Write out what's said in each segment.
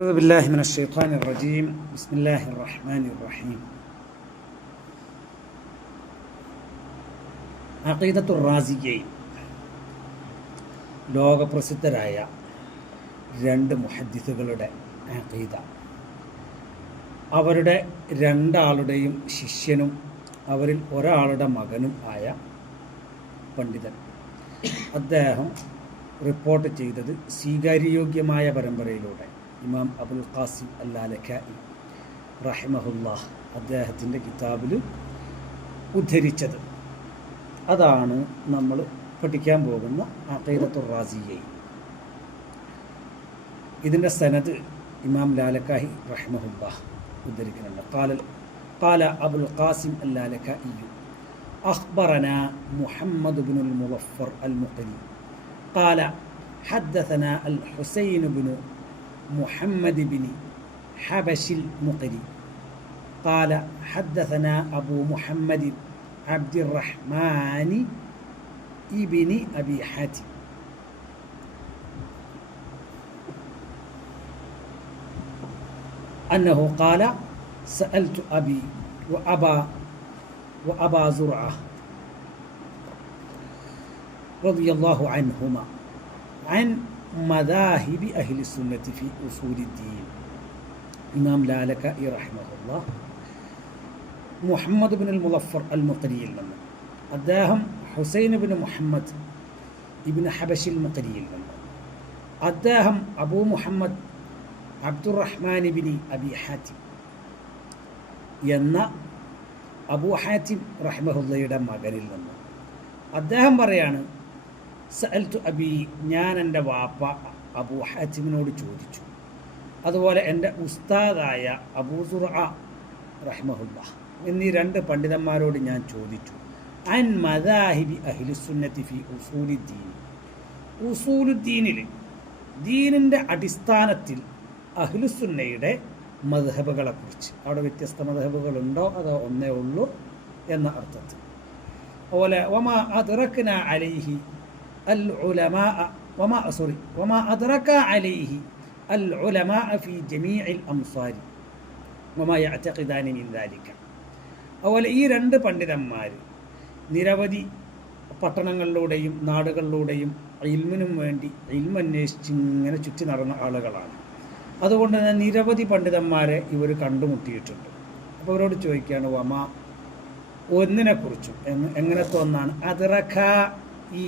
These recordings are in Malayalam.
أعوذ بالله من الشيطان الرجيم بسم الله الرحمن الرحيم അഖീദത്തുർ റാസിയയിൽ ലോകപ്രസിദ്ധരായ രണ്ട് മുഹദ്ദിസുകളുടെ അഖീദ, അവരുടെ രണ്ടാളുടെയും ശിഷ്യനും അവരിൽ ഒരാളുടെ മകനും ആയ പണ്ഡിതൻ അദ്ദേഹം റിപ്പോർട്ട് ചെയ്തത് സ്വീകാര്യയോഗ്യമായ പരമ്പരയിലൂടെ ഇമാം അബുൽ ഖാസിം അൽ-ലാലക്കായി റഹിമഹുല്ലാഹ് അദ്ദേഹത്തിൻ്റെ കിതാബിൽ ഉദ്ധരിച്ചത്. അതാണ് നമ്മൾ പഠിക്കാൻ പോകുന്ന അഖീദത്തുർ റാസിയയിൽ. ഇതിൻ്റെ സനദ് ഇമാം ലാലക്കായി റഹിമഹുല്ലാഹ് ഉദ്ധരിക്കുന്നുണ്ട്. ഖാല അബുൽ ഖാസിം അൽ-ലാലക്കായി അഖ്ബറനാ മുഹമ്മദ് ഇബ്നുൽ മുളഫർ അൽ-മുഖരി ഖാല ഹദ്ദസനാ അൽ-ഹുസൈൻ ഇബ്നു محمد بن حبش المقري قال حدثنا أبو محمد عبد الرحمن ابن أبي حاتم أنه قال سألت أبي وأبا زرعة رضي الله عنهما عن മദാഹിബി അഹ്ലി സുന്നത്തി ഫി ഉസൂലിദ്ദീൻ. ഇമാം ലാലക്കായി റഹിമഹുല്ലാഹ് മുഹമ്മദ് ഇബ്നുൽ മുളഫർ അൽ-മുഖരിയിൽ നിന്ന്, അദ്ദേഹം ഹുസൈൻ ഇബ്നു മുഹമ്മദ് ഇബ്നു ഹബശിൽ മുഖരിയിൽ നിന്ന്, അദ്ദേഹം അബൂ മുഹമ്മദ് അബ്ദുറഹ്മാൻ ഇബ്നി അബി ഹാത്തിം എന്ന അബൂ ഹാത്തിം റഹിമഹുല്ലയുടെ മകനിൽ നിന്ന്. അദ്ദേഹം പറയാണ്, സഅൽതു അബി, ഞാൻ എൻ്റെ വാപ്പ അബൂ ഹാത്തിമിനോട് ചോദിച്ചു, അതുപോലെ എൻ്റെ ഉസ്താദായ അബൂ സുർഅ റഹിമഹുല്ലാഹ് എന്നീ രണ്ട് പണ്ഡിതന്മാരോട് ഞാൻ ചോദിച്ചു, അൻ മദാഹിബി അഹ്ലുസുന്നത്തി ഫി ഉസൂലുദ്ദീൻ, ഉസൂലുദ്ദീനിൽ ദീനിൻ്റെ അടിസ്ഥാനത്തിൽ അഹ്ലുസുന്നയുടെ മദ്ഹബുകളെക്കുറിച്ച്. അവിടെ വ്യത്യസ്ത മദ്ഹബുകളുണ്ടോ അതോ ഒന്നേ ഉള്ളൂ എന്ന അർത്ഥത്തിൽ. അതുപോലെ വമാ അദ്റക്നാ അലൈഹി العلماء وما أدرك عليه العلماء في جميع الأمصار وما يعتقدان من ذلك. അതുപോലെ ഈ രണ്ട് പണ്ഡിതന്മാർ നിരവധി പട്ടണങ്ങളിലൂടെയും നാടുകളിലൂടെയും ഇൽമിനും വേണ്ടി ഇൽമന്വേഷിച്ച് ഇങ്ങനെ ചുറ്റി നടന്ന ആളുകളാണ്. അതുകൊണ്ട് തന്നെ നിരവധി പണ്ഡിതന്മാരെ ഇവർ കണ്ടുമുട്ടിയിട്ടുണ്ട്. അപ്പോൾ അവരോട് ചോദിക്കുകയാണ്, വമ ഒന്നിനെക്കുറിച്ചും എങ്ങനത്തെ ഒന്നാണ് അദ്റക, ഈ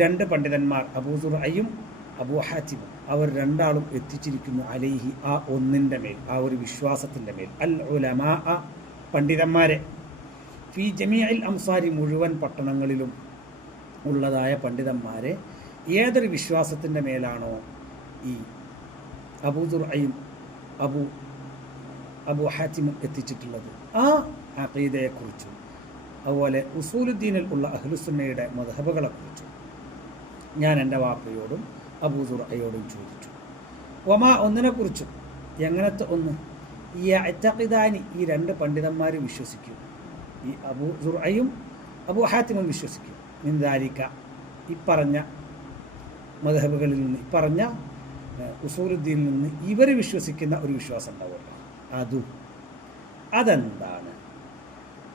രണ്ട് പണ്ഡിതന്മാർ അബൂ സുർഅയും അബൂ ഹാത്തിമും അവർ രണ്ടാളും എത്തിച്ചിരിക്കുന്നു അലൈഹി, ആ ഒന്നിൻ്റെ മേൽ, ആ ഒരു വിശ്വാസത്തിൻ്റെ മേൽ, അൽ ഉലമാ പണ്ഡിതന്മാരെ, ഫി ജമീഇൽ അംസാരി മുഴുവൻ പട്ടണങ്ങളിലും ഉള്ളതായ പണ്ഡിതന്മാരെ ഏതൊരു വിശ്വാസത്തിൻ്റെ മേലാണോ ഈ അബൂ സുർഅയും അബൂ ഹാത്തിമും എത്തിച്ചിട്ടുള്ളത്, ആ അഖീദയെക്കുറിച്ചും അതുപോലെ ഉസൂലുദ്ദീനിൽ ഉള്ള അഹ്ലുസുന്നയുടെ മദ്ഹബുകളെക്കുറിച്ചും ഞാൻ എൻ്റെ വാപ്പയോടും അബൂ സുർഅയോടും ചോദിച്ചു. വമാ ഒന്നിനെക്കുറിച്ചും, എങ്ങനത്തെ ഒന്ന്, യഅ്തഖിദാനി ഈ രണ്ട് പണ്ഡിതന്മാർ വിശ്വസിക്കും, ഈ അബൂ സുർഅയും അബൂ ഹാത്തിമും വിശ്വസിക്കും, മിൻ ദാലിക ഈ പറഞ്ഞ മദ്ഹബുകളിൽ നിന്ന്, ഈ പറഞ്ഞ ഉസൂലുദ്ദീനിൽ നിന്ന് ഇവർ വിശ്വസിക്കുന്ന ഒരു വിശ്വാസം ഉണ്ടാവുമല്ലോ, അതെന്താണ്?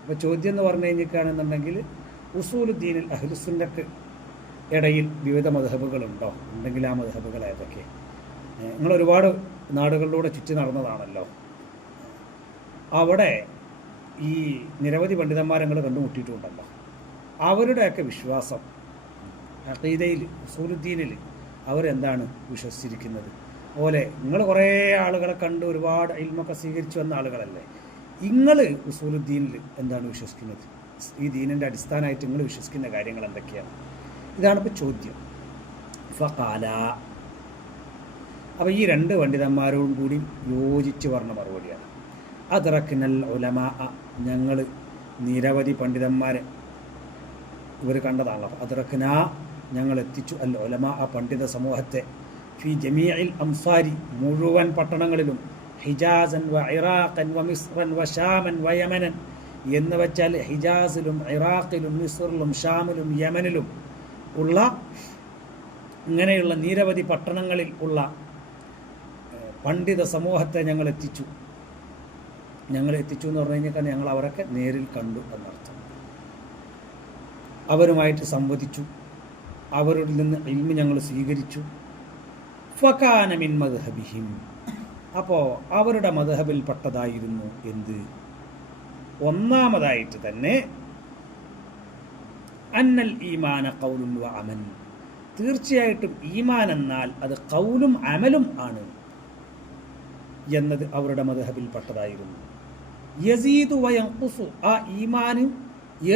അപ്പോൾ ചോദ്യം എന്ന് പറഞ്ഞു കഴിഞ്ഞിട്ടാണെന്നുണ്ടെങ്കിൽ ഉസൂലുദ്ദീനിൽ അഹ്ലുസുന്നക്ക് ഇടയിൽ വിവിധ മദ്ഹബുകളുണ്ടോ, ഉണ്ടെങ്കിൽ ആ മദ്ഹബുകൾ ഏതൊക്കെ? നിങ്ങൾ ഒരുപാട് നാടുകളിലൂടെ ചുറ്റി നടന്നതാണല്ലോ, അവിടെ ഈ നിരവധി പണ്ഡിതന്മാരെ നിങ്ങൾ കണ്ടുമുട്ടിയിട്ടുണ്ടല്ലോ, അവരുടെയൊക്കെ വിശ്വാസം അഖീദയിൽ ഉസൂലുദ്ദീനിൽ അവരെന്താണ് വിശ്വസിച്ചിരിക്കുന്നത്? അതുപോലെ നിങ്ങൾ കുറേ ആളുകളെ കണ്ട് ഒരുപാട് ഇൽമൊക്കെ സ്വീകരിച്ചു വന്ന ആളുകളല്ലേ, നിങ്ങൾ ഉസൂലുദ്ദീനിൽ എന്താണ് വിശ്വസിക്കുന്നത്? ഈ ദീനിൻ്റെ അടിസ്ഥാനമായിട്ട് നിങ്ങൾ വിശ്വസിക്കുന്ന കാര്യങ്ങൾ എന്തൊക്കെയാണ്? ഇതാണിപ്പോൾ ചോദ്യം. ഫഖാല, അപ്പോൾ ഈ രണ്ട് പണ്ഡിതന്മാരോടും കൂടി യോജിച്ച് പറഞ്ഞ മറുപടിയാണ്, അദ്റക്നൽ ഉലമാ, ഞങ്ങൾ നിരവധി പണ്ഡിതന്മാരെ ഇവർ കണ്ടതാണല്ലോ, അദ്റക്ന ഞങ്ങൾ എത്തിച്ചു, അൽ ഉലമാ പണ്ഡിത സമൂഹത്തെ, ഫി ജമീഇൽ അംസാരി മുഴുവൻ പട്ടണങ്ങളിലും, ഹിജാസൻ വ ഇറാഖൻ വ മിസ്റൻ വ ഷാമൻ വ യമനൻ എന്ന് വെച്ചാൽ ഹിജാസിലും ഇറാഖിലും മിസ്റിലും ഷാമിലും യമനിലും ഉള്ള ഇങ്ങനെയുള്ള നിരവധി പട്ടണങ്ങളിൽ ഉള്ള പണ്ഡിത സമൂഹത്തെ ഞങ്ങൾ എത്തിച്ചു എന്ന് പറഞ്ഞു കഴിഞ്ഞാൽ ഞങ്ങൾ അവരൊക്കെ നേരിൽ കണ്ടു എന്നർത്ഥം. അവരുമായിട്ട് സംവദിച്ചു, അവരിൽ നിന്ന് ഇൽമ് ഞങ്ങൾ സ്വീകരിച്ചു. ഫകാന മിൻ മദ്ഹബിഹിം, അപ്പോൾ അവരുടെ മദ്ഹബിൽപ്പെട്ടതായിരുന്നു എന്ത്? ഒന്നാമതായിട്ട് തന്നെ അന്നൽ ഈമാന ഖൗലുൻ വ അമൽ, തീർച്ചയായിട്ടും ഈമാൻ എന്നാൽ അത് ഖൗലും അമലും ആണ് എന്നത് അവരുടെ മദ്ഹബിൽപ്പെട്ടതായിരുന്നു. യസീദു വ യൻഖുസു, ആ ഈമാൻ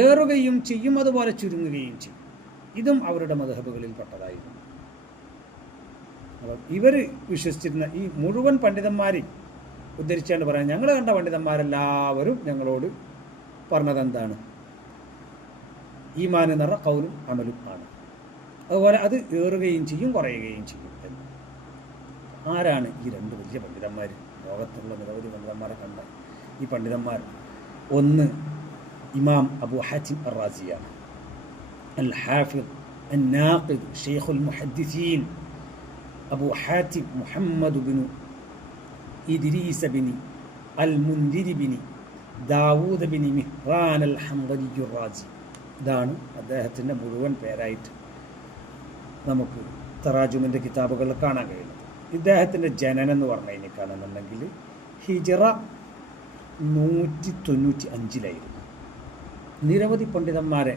ഏറുകയും ചെയ്യും അതുപോലെ ചുരുങ്ങുകയും ചെയ്യും. ഇതും അവരുടെ മദ്ഹബുകളിൽപ്പെട്ടതായിരുന്നു. അപ്പം ഇവർ വിശ്വസിച്ചിരുന്ന ഈ മുഴുവൻ പണ്ഡിതന്മാരെയും ഉദ്ധരിച്ചാണ് പറയാൻ, ഞങ്ങൾ കണ്ട പണ്ഡിതന്മാരെല്ലാവരും ഞങ്ങളോട് പറഞ്ഞത് എന്താണ്? ഈമാൻ എന്ന് പറഞ്ഞ ഖൗലും അമലും ആണ്. അതുപോലെ അത് ഏറുകയും ചെയ്യും കുറയുകയും ചെയ്യും എന്ന്. ആരാണ് ഈ രണ്ട് വലിയ പണ്ഡിതന്മാർ? ലോകത്തുള്ള നിരവധി പണ്ഡിതന്മാരെ കണ്ട ഈ പണ്ഡിതന്മാർ, ഒന്ന് ഇമാം അബൂ ഹാറ്റിം അർ-റാസിയാണ്, അൽ ഹാഫിദ് അൻ നാഖിദ് ഷെയ്ഖുൽ മുഹദ്ദിസീൻ അബൂ ഹാറ്റിം മുഹമ്മദ് ബിനു ഇദ്രീസ് ബിനി അൽ മുൻദിരി ബിനി ദാവൂദ് ബിനി മിഹ്റാൻ അൽ ഹംദലി റാസി. ഇതാണ് അദ്ദേഹത്തിൻ്റെ മുഴുവൻ പേരായിട്ട് നമുക്ക് തറാജുമിൻ്റെ കിതാബുകളിൽ കാണാൻ കഴിയുന്നത്. ഇദ്ദേഹത്തിൻ്റെ ജനനം എന്ന് പറഞ്ഞു കഴിഞ്ഞാണെന്നുണ്ടെങ്കിൽ ഹിജറ 195 നിരവധി പണ്ഡിതന്മാരെ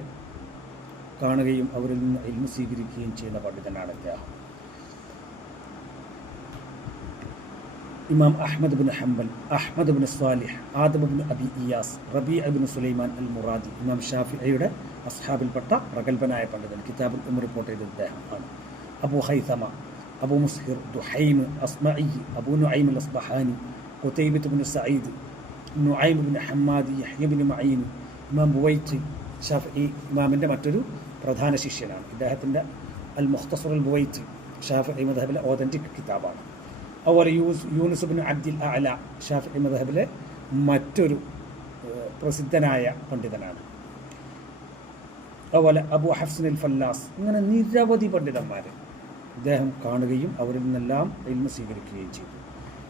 കാണുകയും അവരിൽ നിന്ന് ഇൽമു സ്വീകരിക്കുകയും ചെയ്യുന്ന പണ്ഡിതനാണ് അദ്ദേഹം. Imam Ahmad bin Hanbal, Ahmad bin Salih, Adam bin Abi Iyas, Rabia bin Sulaiman al Muradi, Imam ഷാഫിഈയുടെ അസ്ഹാബിൽപ്പെട്ട പ്രഗത്ഭനായ പണ്ഡിതൻ. കിതാബുൽ ഉം റിപ്പോർട്ട് ചെയ്ത ഇദ്ദേഹം ആണ്. അബൂ ഹൈതമ, അബൂ മുസ്ഹിർ, ദുഹൈം, അസ്മഈ, അബൂ നുഐം അൽ അസ്ബഹാനി, ഖുതൈബത്ത് bin Saeed, നുഐം bin ഹമ്മാദി, Yahya bin മഈൻ, ഇമാം ബുവൈത്തി, ഷാഫിഈ ഇമാമിൻ്റെ മറ്റൊരു പ്രധാന ശിഷ്യനാണ്. ഇദ്ദേഹത്തിൻ്റെ അൽ മുഖ്തസർ അൽ ബുവൈത്തി ഷാഫിഈ മദ്ഹബിലെ ഓതൻറ്റിക് കിതാബാണ്. അതുപോലെ യൂനുസ് ബിൻ അബ്ദിൽ അഅല ഷാഫിഈ മദ്ഹബിലെ മറ്റൊരു പ്രസിദ്ധനായ പണ്ഡിതനാണ്. അതുപോലെ അബൂ ഹഫ്സിൻ അൽ ഫല്ലാസ്, ഇങ്ങനെ നിരവധി പണ്ഡിതന്മാരെ ഇദ്ദേഹം കാണുകയും അവരിൽ നിന്നെല്ലാം ഇൽമു സ്വീകരിക്കുകയും ചെയ്തു.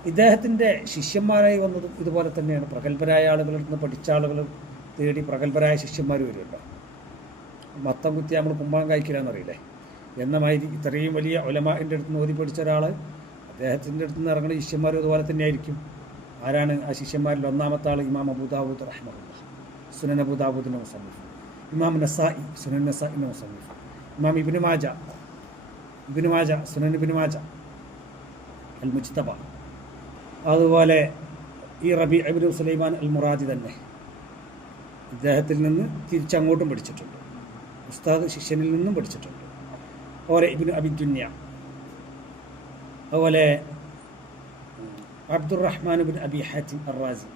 ഇദ്ദേഹത്തിൻ്റെ ശിഷ്യന്മാരായി വന്നതും ഇതുപോലെ തന്നെയാണ്. പ്രഗത്ഭരായ ആളുകളിൽ നിന്ന് പഠിച്ച ആളുകൾ തേടി പ്രഗത്ഭരായ ശിഷ്യന്മാർ വരുമല്ലോ. മത്തം കുത്തി നമ്മൾ കുമ്പാൻ കഴിക്കില്ലെന്നറിയില്ലേ എന്ന മാതിരി ഇത്രയും വലിയ ഉലമാഇൻ്റെ അടുത്ത് നിന്ന് ഓതി പഠിച്ച ഒരാൾ അദ്ദേഹത്തിൻ്റെ അടുത്ത് നിന്ന് ഇറങ്ങുന്ന ശിഷ്യന്മാരും അതുപോലെ തന്നെ ആയിരിക്കും. ആരാണ് ആ ശിഷ്യന്മാരിൽ ഒന്നാമത്തെ ആൾ? ഇമാം അബൂ ദാവൂദ് റഹ്മത്തുള്ളാഹി, സുനൻ അബൂ ദാവൂദിൻ്റെ മുസന്നിഫ്. ഇമാം നസായി, സുനൻ നസായിൻ്റെ മുസന്നിഫ്. ഇമാം ഇബ്നു മാജ, സുനൻ ഇബ്നു മാജ അൽ മുജ്തബ. അതുപോലെ ഈ റബീഅ ഇബ്നു സുലൈമാൻ അൽ മുറാദി തന്നെ ഇദ്ദേഹത്തിൽ നിന്ന് തിരിച്ചങ്ങോട്ടും പഠിച്ചിട്ടുണ്ട്. ഉസ്താദ് ശിഷ്യനിൽ നിന്നും പഠിച്ചിട്ടുണ്ട്. അതുപോലെ ഇബ്നു അബി ദുനിയ, അതുപോലെ അബ്ദുറഹ്മാൻ ബിൻ അബി ഹാറ്റിം അർ-റാസി,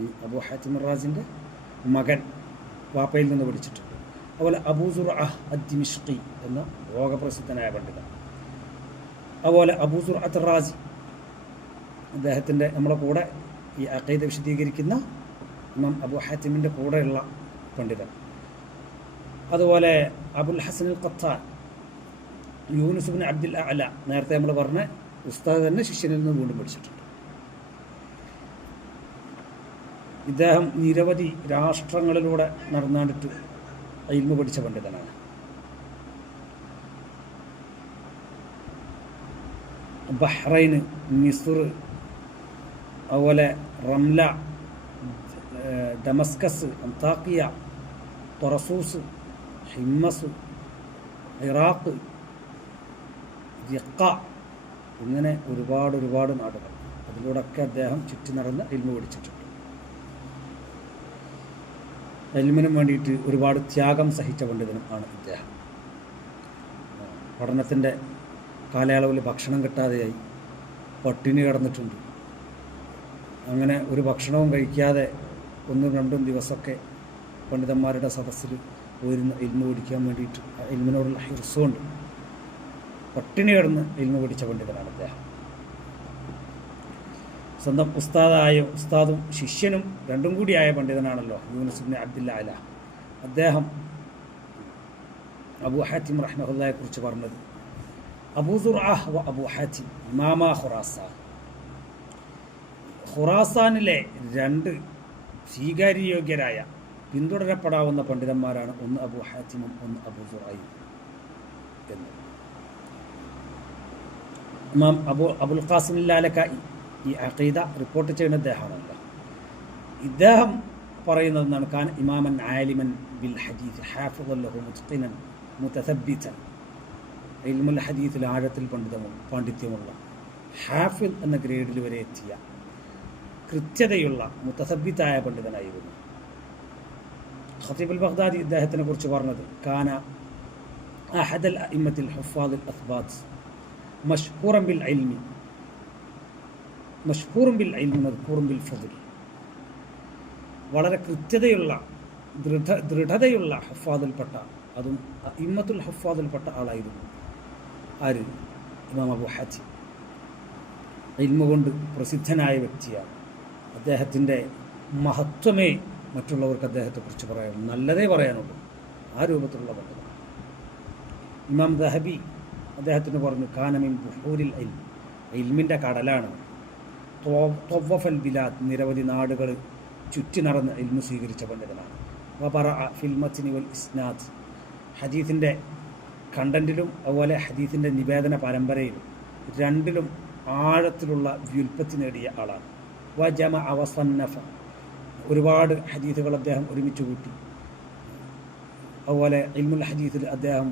ഈ അബൂ ഹാറ്റിം അർ-റാസിൻ്റെ മകൻ വാപ്പയിൽ നിന്ന് പഠിച്ചിട്ടുണ്ട്. അതുപോലെ അബൂ സുർഅ അദ്ദിമിഷ്ഖി എന്ന ലോകപ്രസിദ്ധനായ പണ്ഡിതൻ. അതുപോലെ അബൂ സുർഅത്ത് റാസി, അദ്ദേഹത്തിൻ്റെ നമ്മളെ കൂടെ ഈ അഖീദ വിശദീകരിക്കുന്ന ഇമാം അബൂ ഹാറ്റിമിൻ്റെ കൂടെയുള്ള പണ്ഡിതൻ. അതുപോലെ അബുൽ ഹസൻ അൽ ഖത്താൻ, യൂനുസ് ബിൻ അബ്ദിൽ അഅല, നേരത്തെ നമ്മൾ പറഞ്ഞ ഉസ്താദ് തന്നെ ശിഷ്യനിൽ നിന്ന് വീണ്ടും പഠിച്ചിട്ടുണ്ട്. ഇദ്ദേഹം നിരവധി രാഷ്ട്രങ്ങളിലൂടെ നടന്നാണ്ടിട്ട് ഇൽമു പഠിച്ച പണ്ഡിതനാണ്. ബഹ്റൈന്, മിസ്ർ, അതുപോലെ റംല, ഡമസ്കസ്, അന്താക്കിയ, തൊറസൂസ്, ഹിമ്മസ്, ഇറാഖ്, യക്ക, ഇങ്ങനെ ഒരുപാട് നാടുകൾ. അതിലൂടെയൊക്കെ അദ്ദേഹം ചുറ്റി നടന്ന് ഇൽമു പഠിച്ചിട്ടുണ്ട്. ഇൽമിനും വേണ്ടിയിട്ട് ഒരുപാട് ത്യാഗം സഹിച്ച പണ്ഡിതനും ആണ് ഇദ്ദേഹം. പഠനത്തിൻ്റെ കാലയളവിൽ ഭക്ഷണം കിട്ടാതെയായി പട്ടിണി കിടന്നിട്ടുണ്ട്. അങ്ങനെ ഒരു ഭക്ഷണവും കഴിക്കാതെ 1-2 ദിവസമൊക്കെ പണ്ഡിതന്മാരുടെ സദസ്സിൽ പോയിരുന്ന് ഇൽമു പഠിക്കാൻ വേണ്ടിയിട്ട് ഇൽമിനോടുള്ള ഹിർസുകൊണ്ട് പട്ടിണി കിടന്ന് ഇൽമു പഠിച്ച പണ്ഡിതനാണ് അദ്ദേഹം. സ്വന്തം ഉസ്താദും ശിഷ്യനും രണ്ടും കൂടിയായ പണ്ഡിതനാണല്ലോ യൂനുസ് ഇബ്നു അബ്ദിൽ അഅല. അദ്ദേഹം അബൂ ഹാറ്റിം റഹ്മത്തുള്ളാഹിയെ കുറിച്ച് പറഞ്ഞത്, അബൂ സുർഅ വ അബൂ ഹാറ്റിം ഇമാമാ ഖുറാസാൻ, ഖുറാസാനിലെ 2 സ്വീകാര്യയോഗ്യരായ പിന്തുടരപ്പെടാവുന്ന പണ്ഡിതന്മാരാണ്, ഒന്ന് അബു ഹാത്തിമും ഒന്ന് അബു സുറൈയും എന്ന്. ഇമാം അബുൽ ഖാസിം ലാലക്കായി ഈ അഖീദ റിപ്പോർട്ട് ചെയ്യുന്ന അദ്ദേഹമാണല്ലോ. ഇദ്ദേഹം പറയുന്നത് എന്താണ്? കാൻ ഇമാമൻ ആലിമൻ ബിൽ ഹദീസ് ഹാഫിദൻ ലഹു മുത്ഖിനൻ മുതസബ്ബിതൻ. ഇൽമുൽ ഹദീസിൽ ആഴത്തിൽ പാണ്ഡിത്യമുള്ള, ഹാഫിദ് എന്ന ഗ്രേഡിൽ വരെ എത്തിയ കൃത്യതയുള്ള മുതസബ്ബിതായ പണ്ഡിതനായിരുന്നു. ഖതീബുൽ ബഗ്ദാദി ഇദ്ദേഹത്തിനെ കുറിച്ച് പറഞ്ഞത് കാന അഹദൽ അഇമ്മത്തിൽ ഹുഫാദിൽ അസ്ബാത്ത് മഷ്ഹൂറൻ ബിൽ ഇൽമി മദ്കൂറൻ ബിൽ ഫദ്ൽ. വളരെ കൃത്യതയുള്ള ദൃഢതയുള്ള ഹുഫാദിൽപ്പെട്ട, അതും ഇമ്മത്തുൽ ഹുഫാദിൽപ്പെട്ട ആളായിരുന്നു ആര്? ഇമാം അബു ഹാത്തിം. ഇൽമു കൊണ്ട് പ്രസിദ്ധനായ വ്യക്തിയാണ്. അദ്ദേഹത്തിൻ്റെ മഹത്വമേ മറ്റുള്ളവർക്ക് അദ്ദേഹത്തെക്കുറിച്ച് പറയാനുള്ളൂ, നല്ലതേ പറയാനുള്ളൂ. ആ രൂപത്തിലുള്ള പണ്ഡിതൻ. ഇമാം ദഹബി അദ്ദേഹത്തിന് പറഞ്ഞു, കാനമിൻ ബുഹൂരിൽ ഇൽമിൻ്റെ കടലാണ്. തൊവ്വഫൽ ബിലാദ്, നിരവധി നാടുകൾ ചുറ്റി നടന്ന് ഇൽമു സ്വീകരിച്ച പണ്ഡിതനാണ്. വബറ ഫിൽ മത്നി വൽ ഇസ്നാദ്, ഹദീസിൻ്റെ കണ്ടന്റിലും അതുപോലെ ഹദീസിൻ്റെ നിവേദന പരമ്പരയിലും രണ്ടിലും ആഴത്തിലുള്ള വ്യുൽപ്പത്തി നേടിയ ആളാണ്. വജമ അവസന്നഫ, ഒരുപാട് ഹദീസുകൾ അദ്ദേഹം ഒരുമിച്ച് കൂട്ടി. അതുപോലെ ഇൽമുൽ ഹദീസിൽ അദ്ദേഹം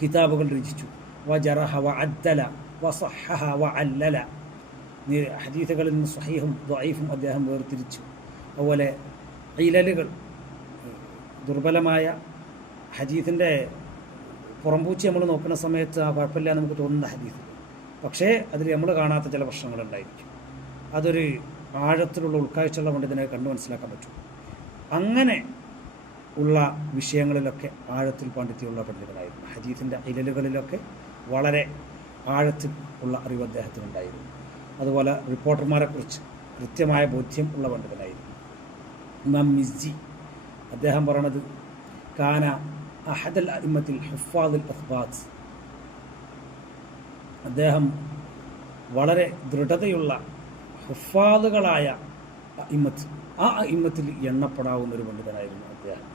കിതാബുകൾ രചിച്ചു. വജറഹ വ അദ്ദല വസഹഹ വ അല്ലല, ഹദീസുകളിൽ നിന്ന് സ്വഹീഹും ദഈഫും അദ്ദേഹം വേർതിരിച്ചു. അതുപോലെ ഇലലുകൾ, ദുർബലമായ ഹദീസിൻ്റെ പുറംപൂച്ചി നമ്മൾ നോക്കുന്ന സമയത്ത് ആ കുഴപ്പമില്ല നമുക്ക് തോന്നുന്ന ഹദീസ്, പക്ഷേ അതിൽ നമ്മൾ കാണാത്ത ചില പ്രശ്നങ്ങളുണ്ടായിരിക്കും. അതൊരു ആഴത്തിലുള്ള ഉൾക്കാഴ്ചയുള്ള പണ്ഡിതനെ കണ്ടു മനസ്സിലാക്കാൻ പറ്റും. അങ്ങനെ ഉള്ള വിഷയങ്ങളിലൊക്കെ ആഴത്തിൽ പാണ്ഡിത്യമുള്ള പണ്ഡിതനായിരുന്നു. ഹദീസിൻ്റെ ഇലലുകളിലൊക്കെ വളരെ ആഴത്തിൽ ഉള്ള അറിവ് അദ്ദേഹത്തിനുണ്ടായിരുന്നു. അതുപോലെ റിപ്പോർട്ടർമാരെക്കുറിച്ച് കൃത്യമായ ബോധ്യം ഉള്ള പണ്ഡിതനായിരുന്നു. ഇമാം മിസ്ജി അദ്ദേഹം പറയണത്, കാന അഹദൽ അഇമ്മത്തിൽ ഹുഫാദിൽ അസ്ബാത്ത്, അദ്ദേഹം വളരെ ദൃഢതയുള്ള ഹുഫാദുകളായ അഇമ്മത്ത്, ആ അഇമ്മത്തിൽ എണ്ണപ്പെടാവുന്ന ഒരു പണ്ഡിതനായിരുന്നു അദ്ദേഹം.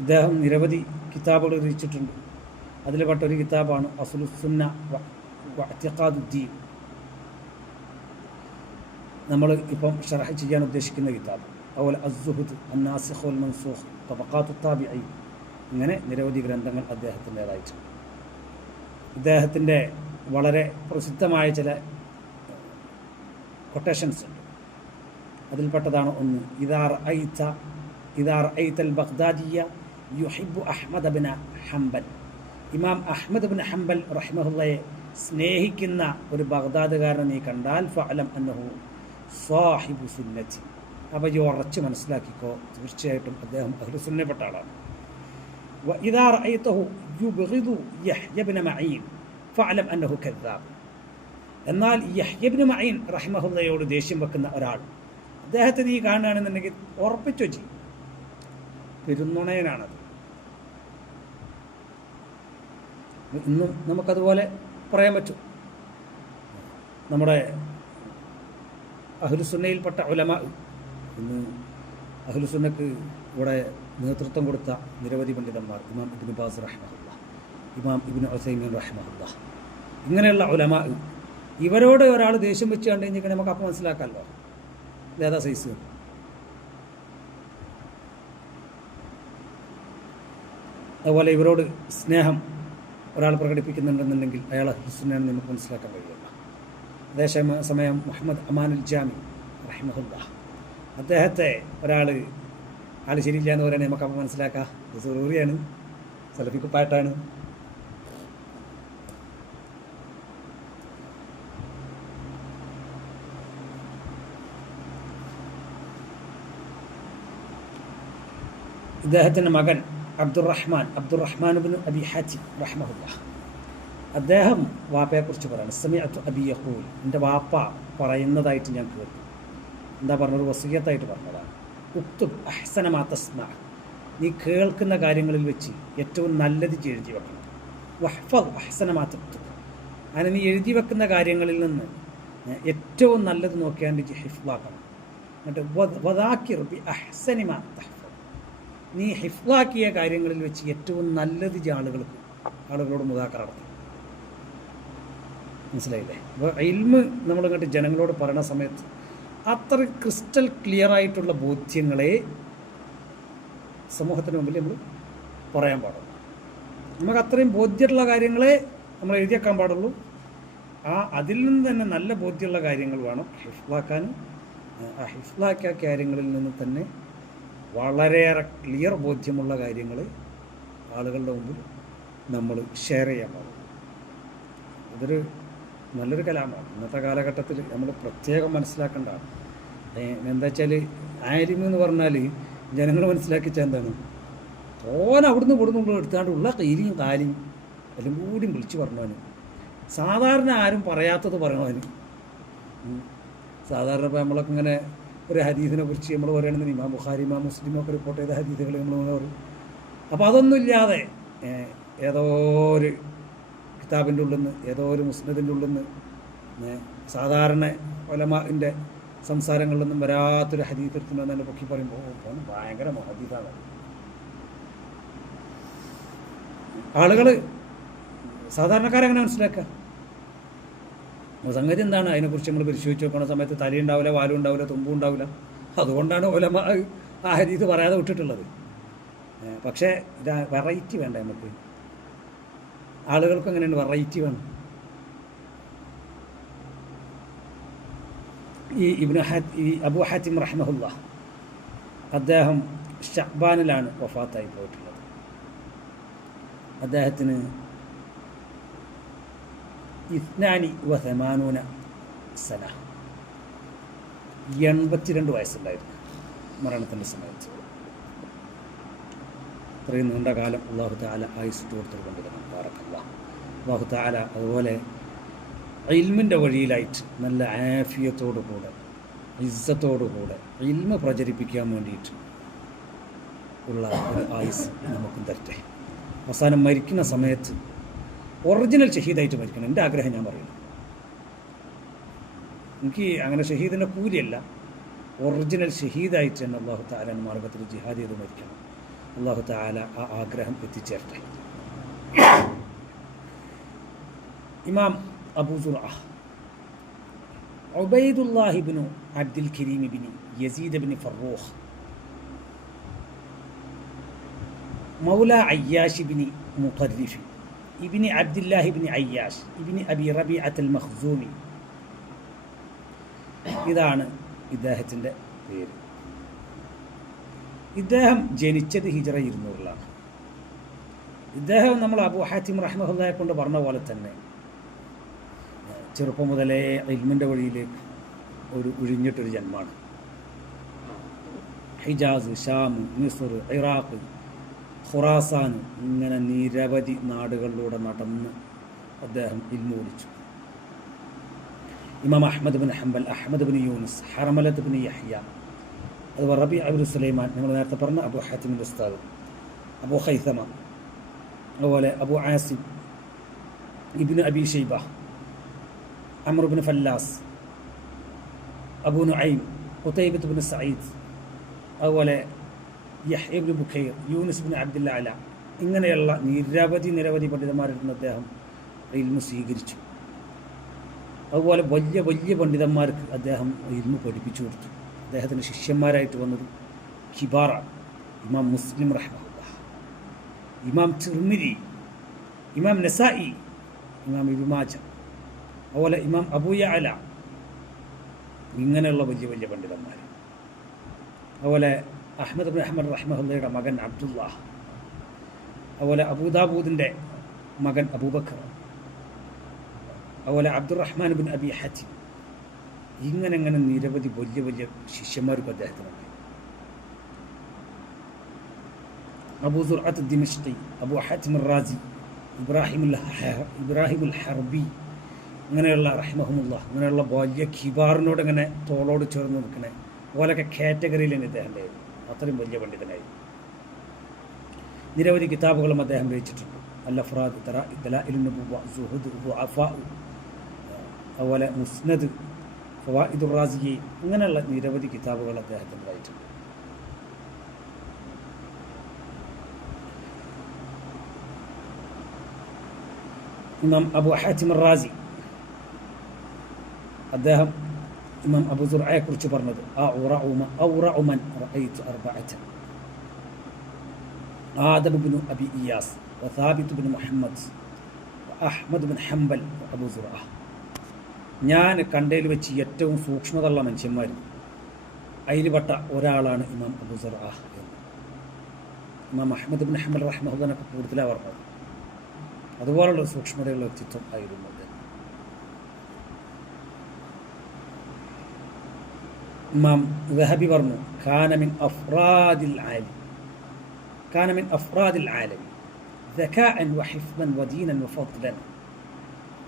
ഇദ്ദേഹം നിരവധി കിതാബുകൾ രചിച്ചിട്ടുണ്ട്. അതിൽപ്പെട്ട ഒരു കിതാബാണ് അസ്ലുസ്സുന്ന വഅ്തിഖാദുദ്ദീൻ. നമ്മൾ ഇപ്പം ഷറഹ് ചെയ്യാൻ ഉദ്ദേശിക്കുന്ന കിതാബ്. അതുപോലെ അസ്സുഹുദ്, അന്നാസിഖ് വൽ മൻസൂഖ്, തബഖാത്തു താബിഈൻ, ഇങ്ങനെ നിരവധി ഗ്രന്ഥങ്ങൾ അദ്ദേഹത്തിൻ്റേതായിട്ടുണ്ട്. ഇദ്ദേഹത്തിൻ്റെ വളരെ പ്രസിദ്ധമായ ചില കൊട്ടേഷൻസ് ഉണ്ട്. അതിൽപ്പെട്ടതാണ് ഒന്ന്, ഇദാ റഅയ്തൽ ബഗ്ദാദിയ യുഹിബ്ബു അഹ്മദ് ബിൻ ഹംബൽ. ഇമാം അഹ്മദ് ബിൻ ഹംബൽ റഹിമഹുള്ളയെ സ്നേഹിക്കുന്ന ഒരു ബഗ്ദാദുകാരനെ നീ കണ്ടാൽ ഫഅലം അന്നഹു സാഹിബു സുന്നത്തി, അപ്പോൾ ഈ ഉറച്ച് മനസ്സിലാക്കിക്കോ, തീർച്ചയായിട്ടും അദ്ദേഹം അഹ്ലുസുന്നപ്പെട്ട ആളാണ്. വഇദാ റഅയ്തഹു യുബ്ഗിദു യഹ്യ ഇബ്നു മഈൻ ഫഅലം അന്നഹു കദ്ദാബ്. എന്നാൽ യഹ്യ ഇബ്നു മഈൻ റഹിമഹുള്ളയോട് ദേഷ്യം വെക്കുന്ന ഒരാൾ, അദ്ദേഹത്തെ നീ കാണുകയാണെന്നുണ്ടെങ്കിൽ ഉറപ്പിച്ചു വെച്ച് പെരുന്നുണയനാണത്. ഇന്നും നമുക്കതുപോലെ പറയാൻ പറ്റും. നമ്മുടെ അഹ്ലുസുന്നയിൽപ്പെട്ട ഉലമാ, ഇന്ന് അഹ്ലുസുന്നക്ക് ഇവിടെ നേതൃത്വം കൊടുത്ത നിരവധി പണ്ഡിതന്മാർ, ഇമാം ഇബ്നു ബാസ് റഹ്മഹുല്ലാ, ഇമാം ഇബ്നു ഉസൈമീൻ റഹ്മഹുല്ലാ, ഇങ്ങനെയുള്ള ഉലമാ, ഇവരോട് ഒരാൾ ദേഷ്യം വെച്ച് കണ്ടു കഴിഞ്ഞാൽ നമുക്ക് അപ്പം മനസ്സിലാക്കാമല്ലോ ഇതേതാ സൈസ്. അതുപോലെ ഇവരോട് സ്നേഹം ഒരാൾ പ്രകടിപ്പിക്കുന്നുണ്ടെന്നുണ്ടെങ്കിൽ അയാൾ അഹ്ലുസുന്നയാണെന്ന് നമുക്ക് മനസ്സിലാക്കാൻ കഴിയില്ല. അതേസമയം മുഹമ്മദ് അമാനുൽ ജാമി റഹിമഹുല്ലാ, അദ്ദേഹത്തെ ഒരാൾ ശരിയില്ല എന്ന് പറയുന്നത് നമുക്ക് അപ്പം മനസ്സിലാക്കാം ഇത് സുറൂറിയാണ്, സലഫിക്കുപ്പായിട്ടാണ്. ഇദ്ദേഹത്തിൻ്റെ മകൻ അബ്ദുറഹ്മാൻ ഇബ്നു അബി ഹാത്തിം റഹ്മഹുല്ലാ, അദ്ദേഹം വാപ്പയെക്കുറിച്ച് പറയാണ്, സമിഅതു അബി യഖൂൽ, എൻ്റെ വാപ്പ പറയുന്നതായിട്ട് ഞാൻ കേട്ടു. എന്താ പറഞ്ഞത്? വസിയത്തായിട്ട് പറഞ്ഞതാണ്. ഉക്തുബ് അഹ്സന മാ തസ്മഅ, നീ കേൾക്കുന്ന കാര്യങ്ങളിൽ വെച്ച് ഏറ്റവും നല്ലത് എഴുതി വെക്കണം. വഹ്ഫദ് അഹ്സന മാ തക്തുബ്, അങ്ങനെ നീ എഴുതി വെക്കുന്ന കാര്യങ്ങളിൽ നിന്ന് ഏറ്റവും നല്ലത് നോക്കിയാണ്ട് ഹിഫ്ലാക്കണം. എന്നിട്ട് വദാക്കിർ ബി അഹ്സനി മാ തഹ്ഫദ്, നീ ഹിഫ്ലാക്കിയ കാര്യങ്ങളിൽ വെച്ച് ഏറ്റവും നല്ലത് ആളുകളോട് മുദാക്കറ നടത്തണം. മനസ്സിലായില്ലേ? അപ്പോൾ ഇൽമ് നമ്മളിങ്ങോട്ട് ജനങ്ങളോട് പറയുന്ന സമയത്ത് അത്ര ക്രിസ്റ്റൽ ക്ലിയർ ആയിട്ടുള്ള ബോധ്യങ്ങളെ സമൂഹത്തിന് മുമ്പിൽ നമ്മൾ പറയാൻ പാടുള്ളൂ. നമുക്ക് അത്രയും ബോധ്യമുള്ള കാര്യങ്ങളെ നമ്മൾ എഴുതിയേക്കാൻ പാടുള്ളൂ. അതിൽ നിന്ന് തന്നെ നല്ല ബോധ്യമുള്ള കാര്യങ്ങൾ വേണം ഹിഫ്ലാക്കാനും. ആ ഹിഫ്ലാക്കിയ കാര്യങ്ങളിൽ നിന്ന് തന്നെ വളരെയേറെ ക്ലിയർ ബോധ്യമുള്ള കാര്യങ്ങൾ ആളുകളുടെ മുമ്പിൽ നമ്മൾ ഷെയർ ചെയ്യാൻ പാടുള്ളൂ. ഇതൊരു നല്ലൊരു കലാമാണ്. ഇന്നത്തെ കാലഘട്ടത്തിൽ നമ്മൾ പ്രത്യേകം മനസ്സിലാക്കേണ്ടതാണ്. എന്താ വെച്ചാൽ ആലിം എന്ന് പറഞ്ഞാൽ ജനങ്ങൾ മനസ്സിലാക്കിച്ചാൽ എന്താണ്, അവിടുന്ന് ഇവിടുന്ന് എടുത്താണ്ട് ഉള്ള കയ്യിലും കാലും എല്ലാം കൂടി വിളിച്ച് പറഞ്ഞവന്, സാധാരണ ആരും പറയാത്തത് പറയണവന്. സാധാരണ ഇപ്പോൾ നമ്മളൊക്കെ ഇങ്ങനെ ഒരു ഹദീസിനെ കുറിച്ച് നമ്മൾ പറയുന്നത് ഇമാം ബുഖാരി ഇമാം മുസ്ലിമൊക്കെ റിപ്പോർട്ട് ചെയ്ത ഹദീസുകൾ നമ്മൾ പറയും. അപ്പോൾ അതൊന്നുമില്ലാതെ ഏതോ ഒരു കിതാബിൻ്റെ ഉള്ളിൽ നിന്ന്, ഏതോ ഒരു മുസ്നദിൻ്റെ ഉള്ളിൽ നിന്ന്, സാധാരണ ഉലമാഇൻ്റെ സംസാരങ്ങളിൽ നിന്നും വരാത്തൊരു ഹദീസ് എടുത്തുകൊണ്ട് തന്നെ പൊക്കി പറയുമ്പോൾ ഭയങ്കര ഹദീസാണ്. ആളുകൾ സാധാരണക്കാരെങ്ങനെ മനസ്സിലാക്കുക? സംഗതി എന്താണ്? അതിനെക്കുറിച്ച് നമ്മൾ പരിശോധിച്ച് നോക്കുന്ന സമയത്ത് തലയുണ്ടാവില്ല, വാലും ഉണ്ടാവില്ല, തുമ്പും ഉണ്ടാവില്ല. അതുകൊണ്ടാണ് ഉലമാ ആ ഹദീസ് പറയാതെ വിട്ടിട്ടുള്ളത്. പക്ഷേ വെറൈറ്റി വേണ്ട നമുക്ക്. ആളുകൾക്ക് എങ്ങനെയാണ് വെറൈറ്റി വേണം. ഈ അബൂ ഹാത്തിം റഹ്മഹുല്ലാ അദ്ദേഹം ഷഅബാനിലാണ് വഫാത്തായി പോയിട്ടുള്ളത്. അദ്ദേഹത്തിന് 82 സന, 82 വയസ്സുണ്ടായിരുന്നു മരണത്തിൻ്റെ സമയത്ത്. ഇത്രയും നീണ്ട കാലം അല്ലാഹു തആല ആയുസ് കൊടുത്തുകൊണ്ട് ബാറക്കല്ലാഹ്. അല്ലാഹു തആല അതുപോലെ ഇൽമിൻ്റെ വഴിയിലായിട്ട് നല്ല ആഫിയത്തോടുകൂടെ ഇസ്സത്തോടുകൂടെ ഇൽമ പ്രചരിപ്പിക്കാൻ വേണ്ടിയിട്ട് ഉള്ള ഒരു ആയുസ് നമുക്കും തരട്ടെ. അവസാനം മരിക്കുന്ന സമയത്ത് ഒറിജിനൽ ഷഹീദായിട്ട് മരിക്കണം. എൻ്റെ ആഗ്രഹം ഞാൻ പറയുന്നു. എനിക്ക് അങ്ങനെ ഷഹീദിൻ്റെ കൂലിയല്ല, ഒറിജിനൽ ഷഹീദായിട്ട് തന്നെ അല്ലാഹു തആല മാർഗത്തിൽ ജിഹാദ് ചെയ്ത് മരിക്കണം. അല്ലാഹു തആല ആ ആഗ്രഹം എത്തിച്ചേരട്ടെ. ഇമാം അബൂ സുർഅ ഉബൈദുല്ലാഹി ഇബ്നു അബ്ദുൽ കരീം ഇബ്നു യസീദ് ഇബ്നു ഫറൂഖ് മൗല അയ്യാഷ് ഇബ്നു മുഖർരിഫ് ഇബ്നു അബ്ദുല്ലാഹി ഇബ്നു അയ്യാഷ് ഇബ്നു അബി റബീഅത്തുൽ മഖ്സൂമി, ഇതാണ് ഇദ്ദേഹത്തിൻ്റെ പേര്. ഇദ്ദേഹം ജനിച്ചത് ഹിജ്റ 200-ലാണ്. ഇദ്ദേഹം നമ്മൾ അബൂ ഹാത്തിം റഹ്മഹുല്ലാഹയെ കൊണ്ട് പറഞ്ഞ പോലെ തന്നെ ചെറുപ്പം മുതലേ ഇൽമിൻ്റെ വഴിയിലേക്ക് ഒഴിഞ്ഞിട്ടൊരു ജന്മമാണ്. Hijaz, Sham, Misr, Iraq, Khurasan, ഇങ്ങനെ നിരവധി നാടുകളിലൂടെ നടന്ന് അദ്ദേഹം ഇൽമു പഠിച്ചു. Imam Ahmad bin Hanbal, Ahmad bin Yunus, Harmala bin Yahya, അതുപോലെ റബീഅ ഇബ്നു സുലൈമാൻ, നമ്മൾ നേരത്തെ പറഞ്ഞ അബൂ ഹാത്തിമിൻ്റെ ഉസ്താദ്, അബൂ ഖൈസമ, അതുപോലെ അബൂ ആസിം ഇബ്നു അബി ഷൈബ, അംർ ഇബ്നു ഫല്ലാസ്, അബൂ നുഐം, ഖുതൈബത്ത് ഇബ്നു സഈദ്, അതുപോലെ യഹ്യ ഇബ്നു ബുഖൈർ, യൂനുസ് ഇബ്നു അബ്ദുൽ അല, ഇങ്ങനെയുള്ള നിരവധി പണ്ഡിതന്മാരിൽ നിന്ന് അദ്ദേഹം ഇൽമു സ്വീകരിച്ചു. അതുപോലെ വലിയ വലിയ പണ്ഡിതന്മാർക്ക് അദ്ദേഹം ഇൽമു പഠിപ്പിച്ചു കൊടുത്തു. അദ്ദേഹത്തിന് ശിഷ്യന്മാരായിട്ട് വന്നത് കിബാറാണ്. ഇമാം മുസ്ലിം റഹ്മഹുല്ലാഹ്, ഇമാം തിർമിദി, ഇമാം നസായി, ഇമാം ഇബ്നു മാജ, അതുപോലെ ഇമാം അബൂ യഅല, ഇങ്ങനെയുള്ള വലിയ വലിയ പണ്ഡിതന്മാർ. അതുപോലെ അഹ്മദ് ബിൻ അഹ്മദ് റഹ്മഹുല്ലയുടെ മകൻ അബ്ദുല്ലാഹ്, അതുപോലെ അബൂദാബൂദിൻ്റെ മകൻ അബൂബക്കർ, അതുപോലെ അബ്ദുറഹ്മാൻ ബിൻ അബി ഹത്തിം, ഇങ്ങനെ നിരവധി വലിയ വലിയ ശിഷ്യന്മാർക്ക് അദ്ദേഹത്തിനുണ്ട്. അബൂ സുർഅത്ത് ദിമഷ്ഖി, അബൂ ഹാത്തിം റാസി, ഇബ്രാഹിമുൽ ഹർബി, ഇങ്ങനെയുള്ള റഹ്മഹുമുല്ലാഹ്, ഇങ്ങനെയുള്ള വലിയ കിബാറിനോട് ഇങ്ങനെ തോളോട് ചേർന്ന് നിൽക്കണേ അതുപോലൊക്കെ കാറ്റഗറിയിൽ തന്നെ അദ്ദേഹത്തിൻ്റെ അത്രയും വലിയ പണ്ഡിതനായി. നിരവധി കിതാബുകളും അദ്ദേഹം രചിച്ചിട്ടുണ്ട്. അൽ അഫ്റാദ്, ദലാഇലുൻ നുബുവ്വ, സുഹദ്, ദുആഫാ, അതുപോലെ മുസ്നദ്, ഫവായിദുർ റാസിയി, അങ്ങനെയുള്ള നിരവധി കിതാബുകൾ അദ്ദേഹത്തിൻ്റെതായിട്ടുണ്ട്. ഇമാം അബു ഹാറ്റിം റാസി അദ്ദേഹം ഇമാം അബൂ സുർഅയെ കുറിച്ച് പറഞ്ഞത് ഔറഉ മൻ റഅയ്തു അർബഅതൻ ആദം ഇബ്നു അബി ഇയാസ് വസാബിത്ത് ibn Muhammad Ahmad bin Hanbal Abu Zura. ഞാൻ കണ്ടതിൽ വെച്ച് ഏറ്റവും സൂക്ഷ്മതയുള്ള മനുഷ്യന്മാർ അതിൽപ്പെട്ട ഒരാളാണ് ഇമാം അബൂ സുർഅ എന്ന്. ഇമാം അഹ്മദ് ബിൻ ഹംബൽ റഹ്മഹുള്ളാഹ് കൂടുതലാണ് പറഞ്ഞത്. അതുപോലുള്ള സൂക്ഷ്മതയുള്ള വ്യക്തിത്വം ആയിരുന്നു അത്. ഇമാം ദഹബി പറഞ്ഞു കാന മിൻ അഫ്റാദിൽ ആലമി ദകാഅൻ വഹിഫ്ദൻ വദീനൻ വഫദ്ലൻ.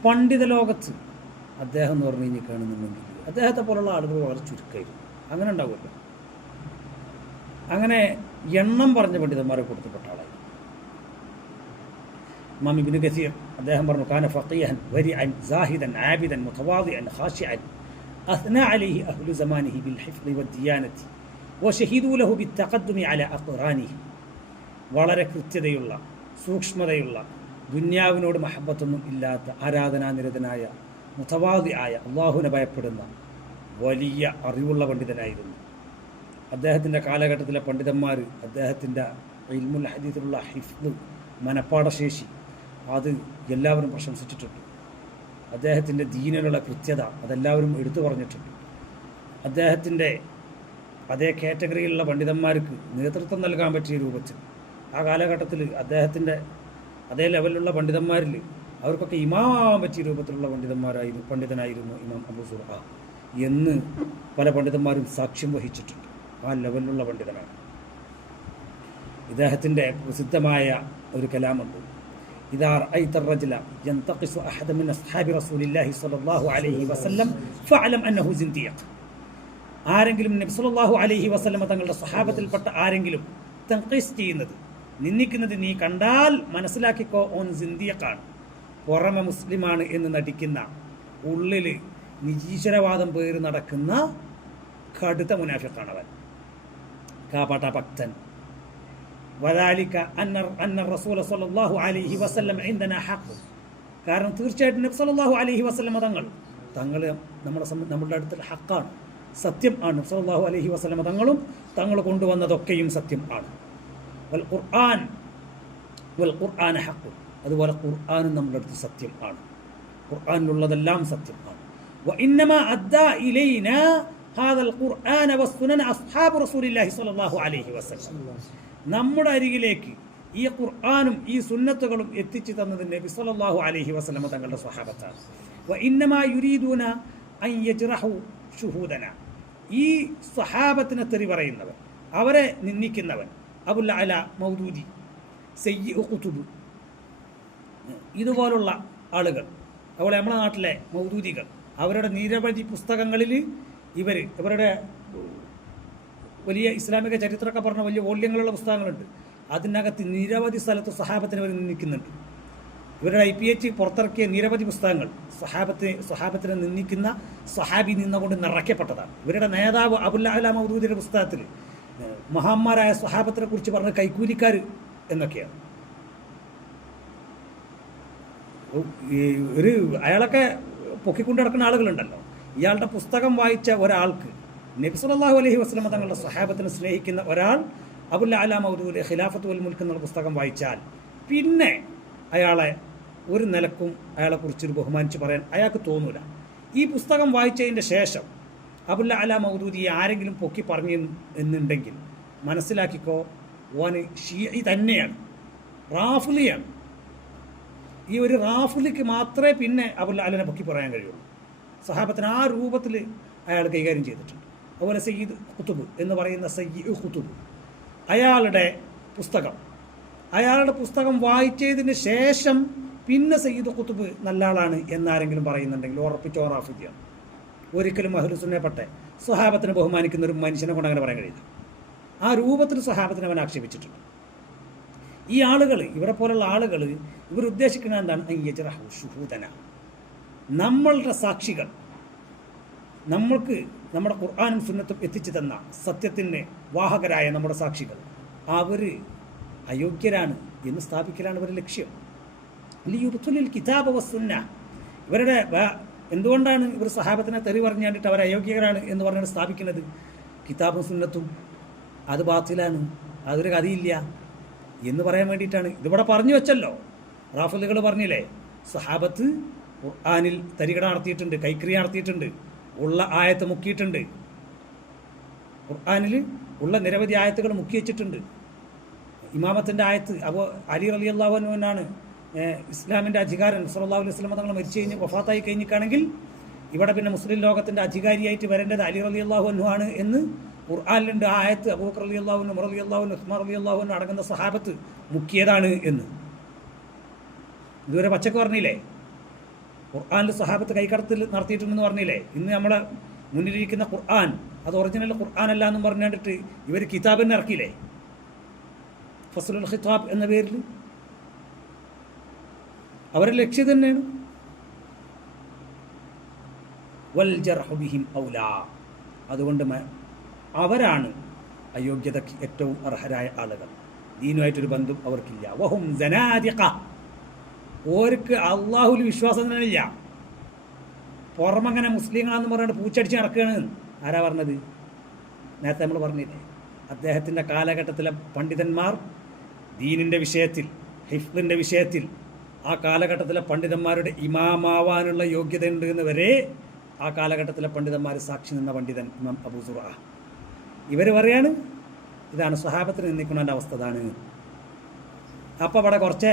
പണ്ഡിത ലോകത്ത് അദ്ദേഹം എന്ന് പറഞ്ഞു കഴിഞ്ഞാൽ കാണുന്നുണ്ടെങ്കിൽ അദ്ദേഹത്തെ പോലുള്ള ആളുകൾ വളരെ ചുരുക്കമായിരുന്നു. അങ്ങനെ ഉണ്ടാവുമല്ലോ. അങ്ങനെ എണ്ണം പറഞ്ഞ പണ്ഡിതന്മാരെ കൊടുത്തപ്പെട്ട ആളായി. ഇമാം ഇബ്നു കസീർ അദ്ദേഹം പറഞ്ഞു കാന ഫഖീഹൻ വരിഅൻ സാഹിദൻ ആബിദൻ മുതവാദിഅൻ ഖാശിഅൻ അസ്നാ അലൈഹി അഹ്ലു സമാനിഹി ബിൽ ഹിഫ്ളി വദ്ദിയാനതി വശഹിദു ലഹു ബിത്തഖദ്ദുമി അലാ അഖ്റാനിഹി. വളരെ കൃത്യതയുള്ള, സൂക്ഷ്മതയുള്ള, ദുന്യാവിനോട് മഹബത്തൊന്നും ഇല്ലാത്ത, ആരാധനാനിരതനായ, മുതവാദിആയ, അള്ളാഹുവിനെ ഭയപ്പെടുന്ന വലിയ അറിവുള്ള പണ്ഡിതനായിരുന്നു. അദ്ദേഹത്തിൻ്റെ കാലഘട്ടത്തിലെ പണ്ഡിതന്മാർ അദ്ദേഹത്തിൻ്റെ ഇൽമുൽ ഹദീസിലുള്ള ഹിഫ്ള്, മനപ്പാടശേഷി, അത് എല്ലാവരും പ്രശംസിച്ചിട്ടുണ്ട്. അദ്ദേഹത്തിൻ്റെ ദീനിലുള്ള കൃത്യത അതെല്ലാവരും എടുത്തു പറഞ്ഞിട്ടുണ്ട്. അദ്ദേഹത്തിൻ്റെ അതേ കാറ്റഗറിയിലുള്ള പണ്ഡിതന്മാർക്ക് നേതൃത്വം നൽകാൻ പറ്റിയ രൂപത്തിൽ ആ കാലഘട്ടത്തിൽ അദ്ദേഹത്തിൻ്റെ അതേ ലെവലിലുള്ള പണ്ഡിതന്മാരിൽ അവർക്കൊക്കെ ഇമാമാവാൻ പറ്റിയ രൂപത്തിലുള്ള പണ്ഡിതനായിരുന്നു ഇമാം അബൂ സുർഅ എന്ന് പല പണ്ഡിതന്മാരും സാക്ഷ്യം വഹിച്ചിട്ടുണ്ട്. ആ ലെവലിലുള്ള പണ്ഡിതനാണ്. ഇദ്ദേഹത്തിൻ്റെ പ്രസിദ്ധമായ ഒരു കലാമുണ്ട്. ഇദാ റഅയ്ത الرجل ينتقص أحد من أصحاب رسول الله صلى الله عليه وسلم فاعلم أنه زنديق. ആരെങ്കിലും നബി സല്ലല്ലാഹു അലൈഹി വസല്ലം തങ്ങളുടെ സ്വഹാബത്തിൽപ്പെട്ട ആരെങ്കിലും തൻഖീസ് ചെയ്യുന്നത്, നിന്ദിക്കുന്നത് നീ കണ്ടാൽ മനസ്സിലാക്കിക്കോ ഓൻ സിന്ദിയഖാണ്, പുറമെ മുസ്ലിമാണ് എന്ന് നടിക്കുന്ന, ഉള്ളിൽ നിരീശ്വരവാദം പേര് നടക്കുന്ന കടുത്ത മുനാഫിഖാണവൻ, കാപാട്ട ഭക്തൻ. വദാലിക അന്ന റസൂല സ്വല്ലല്ലാഹു അലൈഹി വസല്ലം ഇൻദനാ ഹഖ്. കാരണം തീർച്ചയായിട്ടും നബി സല്ലല്ലാഹു അലൈഹി വസല്ലം തങ്ങൾ നമ്മുടെ അടുത്തുള്ള ഹക്കാണ്, സത്യം ആണ്. നബി സല്ലല്ലാഹു അലൈഹി വസല്ലം തങ്ങൾ കൊണ്ടുവന്നതൊക്കെയും സത്യം ആണ്. വൽ ഖുർആൻ ഹഖ്. അതുപോലെ ഖുർആനും നമ്മുടെ അടുത്ത് സത്യം ആണ്. ഖുർആനിലുള്ളതെല്ലാം സത്യം ആണ്. വഇന്നമാ അദ്ദാ ഇലൈനാ ഹാദൽ ഖുർആന വസ്സുനന അസ്ഹാബു റസൂലില്ലാഹി സ്വല്ലല്ലാഹു അലൈഹി വസല്ലം. നമ്മുടെ അരികിലേക്ക് ഈ ഖുർആനും ഈ സുന്നത്തുകളും എത്തിച്ചു തന്നത് നബി സല്ലല്ലാഹു അലൈഹി വസല്ലം തങ്ങളുടെ സ്വഹാബത്താണ്. വഇന്നമാ യുരീദൂന അൻ യജ്റഹു ശുഹൂദന. ഈ സ്വഹാബത്തിനെ തെറി പറയുന്നവൻ, അവരെ നിന്ദിക്കുന്നവൻ, അബുൽ അല മൗദൂദി, സയ്യിഉ ഖുതുബ്, ഇതുപോലുള്ള ആളുകൾ, അതുപോലെ നമ്മുടെ നാട്ടിലെ മൗദൂദികൾ, അവരുടെ നിരവധി പുസ്തകങ്ങളിൽ ഇവരുടെ വലിയ ഇസ്ലാമിക ചരിത്രമൊക്കെ പറഞ്ഞ വലിയ വോള്യങ്ങളുള്ള പുസ്തകങ്ങളുണ്ട്. അതിനകത്ത് നിരവധി സ്ഥലത്ത് സ്വഹാബത്തിനെ അവർ നിന്ദിക്കുന്നുണ്ട്. ഇവരുടെ IPH പുറത്തിറക്കിയ നിരവധി പുസ്തകങ്ങൾ സ്വഹാബത്തിനെ നിന്ദിക്കുന്ന, സ്വഹാബി നിന്നുകൊണ്ട് നിറയ്ക്കപ്പെട്ടതാണ്. ഇവരുടെ നേതാവ് അബുൽ അല മൗദൂദിയുടെ പുസ്തകത്തിൽ മഹാന്മാരായ സ്വഹാബത്തിനെ കുറിച്ച് പറഞ്ഞ കൈക്കൂലിക്കാർ എന്നൊക്കെയാണ്. അയാളൊക്കെ പൊക്കിക്കൊണ്ട് നടക്കുന്ന ആളുകളുണ്ടല്ലോ. ഇയാളുടെ പുസ്തകം വായിച്ച ഒരാൾക്ക്, നബി സല്ലല്ലാഹു അലൈഹി വസല്ലം തങ്ങളുടെ സ്വഹാബത്തിനെ സ്നേഹിക്കുന്ന ഒരാൾ അബുൽ അല മൗദൂദി ഖിലാഫത്ത് വൽ മുൽക്ക് എന്നുള്ള പുസ്തകം വായിച്ചാൽ പിന്നെ അയാളെ ഒരു നിലക്കും അയാളെക്കുറിച്ചൊരു ബഹുമാനിച്ച് പറയാൻ അയാൾക്ക് തോന്നൂല. ഈ പുസ്തകം വായിച്ചതിൻ്റെ ശേഷം അബുൽ അല മൗദൂദി ആരെങ്കിലും പൊക്കി പറഞ്ഞു എന്നുണ്ടെങ്കിൽ മനസ്സിലാക്കിക്കോ, ഓന് ഷീഇ തന്നെയാണ്, റാഫിലിയാണ്. ഈ ഒരു റാഫിലിക്ക് മാത്രമേ പിന്നെ അബുൽ അലനെ പൊക്കി പറയാൻ കഴിയുള്ളൂ. സ്വഹാബത്തിന് ആ രൂപത്തിൽ അയാൾ കൈകാര്യം ചെയ്തിട്ടുണ്ട്. അതുപോലെ സയ്യിദ് ഖുതുബ് എന്ന് പറയുന്ന സയ്യിദ് ഖുതുബ്, അയാളുടെ പുസ്തകം വായിച്ചതിന് ശേഷം പിന്നെ സയ്യിദ് ഖുതുബ് നല്ല ആളാണ് എന്നാരെങ്കിലും പറയുന്നുണ്ടെങ്കിൽ ഉറപ്പിച്ചോ റാഫിദിയാണ്. ഒരിക്കലും അഹ്ലുസുന്നപ്പെട്ടെ സ്വഹാബത്തിനെ ബഹുമാനിക്കുന്ന ഒരു മനുഷ്യനെ കൊണ്ട് അങ്ങനെ പറയാൻ കഴിയില്ല. ആ രൂപത്തിൽ സ്വഹാബത്തിനെ അവൻ ആക്ഷേപിച്ചിട്ടുണ്ട്. ഈ ആളുകൾ, ഇവരെ പോലുള്ള ആളുകൾ, ഇവർ ഉദ്ദേശിക്കുന്നത് എന്താണ്? യജ്റഹു ശുഹൂദന, നമ്മളുടെ സാക്ഷികൾ, നമ്മൾക്ക് നമ്മുടെ ഖുർആനും സുന്നത്തും എത്തിച്ചു തന്ന സത്യത്തിന് വാഹകരായ നമ്മുടെ സാക്ഷികൾ അവർ അയോഗ്യരാണ് എന്ന് സ്ഥാപിക്കലാണ് ഇവരുടെ ലക്ഷ്യം. ലിയുബ്തുലിൽ കിതാബ വസ്സുന്ന, ഇവരുടെ എന്തുകൊണ്ടാണ് ഇവർ സഹാബത്തിനെ തെറി പറഞ്ഞു കണ്ടിട്ട് അവർ അയോഗ്യരാണ് എന്ന് പറഞ്ഞാണ് സ്ഥാപിക്കുന്നത്? കിതാബും സുന്നത്തും അത് ബാത്തിലാണ്, അതൊരു കഥയില്ല എന്ന് പറയാൻ വേണ്ടിയിട്ടാണ്. ഇതിവിടെ പറഞ്ഞു വെച്ചല്ലോ, റാഫിലുകൾ പറഞ്ഞില്ലേ, സഹാബത്ത് ഖുർആനിൽ തരികട നടത്തിയിട്ടുണ്ട്, കൈക്രിയ നടത്തിയിട്ടുണ്ട്, ഉള്ള ആയത്ത് മുക്കിയിട്ടുണ്ട്, ഖുർആനിൽ ഉള്ള നിരവധി ആയത്തുകൾ മുക്കി വെച്ചിട്ടുണ്ട്. ഇമാമത്തിൻ്റെ ആയത്ത് അപ്പോൾ അലി റളിയല്ലാഹു അൻഹുവിനാണ് ഇസ്ലാമിൻ്റെ അധികാരം. സല്ലല്ലാഹു അലൈഹി വസല്ലം തങ്ങൾ മരിച്ചു കഴിഞ്ഞ് വഫാത്തായി കഴിഞ്ഞിട്ടാണെങ്കിൽ ഇവിടെ പിന്നെ മുസ്ലിം ലോകത്തിൻ്റെ അധികാരിയായിട്ട് വരേണ്ടത് അലി റളിയല്ലാഹു അൻഹു ആണ് എന്ന് ഖുർആനിലുണ്ട്. ആ ആയത്ത് അബൂബക്കർ റളിയല്ലാഹു അൻഹു, ഉമർ റളിയല്ലാഹു അൻഹു, ഉസ്മാൻ റളിയല്ലാഹു അൻഹു അടങ്ങുന്ന സഹാബത്ത് മുക്കിയതാണ് എന്ന് ഇതുവരെ പച്ചക്ക് പറഞ്ഞില്ലേ. ഖുർആനിൽ സഹാബത്ത് കൈകടത്തിൽ നടത്തിയിട്ടുണ്ടെന്ന് പറഞ്ഞില്ലേ. ഇന്ന് നമ്മളെ മുന്നിലിരിക്കുന്ന ഖുർആൻ അത് ഒറിജിനൽ ഖുർആൻ അല്ല എന്നും പറഞ്ഞിട്ട് ഇവർ കിതാബിനെ ഇറക്കിയില്ലേ, ഫസ്ലുൽ ഖിതാബ് എന്ന പേരിൽ. അവരുടെ ലക്ഷ്യം തന്നെയാണ് വൽ ജർഹു ബിഹിം ഔലാ, അതുകൊണ്ട് അവരാണ് അയോഗ്യതയ്ക്ക് ഏറ്റവും അർഹരായ ആളുകൾ. ദീനുമായിട്ടൊരു ബന്ധം അവർക്കില്ല. വഹും സനാദിഖ, ഓർക്ക് അള്ളാഹുൽ വിശ്വാസം തന്നെ ഇല്ല. പുറമങ്ങനെ മുസ്ലിങ്ങളാന്ന് പറഞ്ഞിട്ട് പൂച്ചടിച്ച് നടക്കുകയാണ്. ആരാ പറഞ്ഞത്? നേരത്തെ നമ്മൾ പറഞ്ഞില്ലേ, അദ്ദേഹത്തിൻ്റെ കാലഘട്ടത്തിലെ പണ്ഡിതന്മാർ ദീനിൻ്റെ വിഷയത്തിൽ, ഹിഫ്ളിൻ്റെ വിഷയത്തിൽ ആ കാലഘട്ടത്തിലെ പണ്ഡിതന്മാരുടെ ഇമാമാവാനുള്ള യോഗ്യതയുണ്ട് എന്ന് വരെ ആ കാലഘട്ടത്തിലെ പണ്ഡിതന്മാർ സാക്ഷി നിന്ന പണ്ഡിതൻ ഇമാം അബൂ സുറ. ഇവർ പറയാണ് ഇതാണ് സ്വഹാബത്തിന് നിന്നിക്കൊണ്ടതിൻ്റെ അവസ്ഥ ഇതാണ്. അപ്പോൾ അവിടെ കുറച്ച്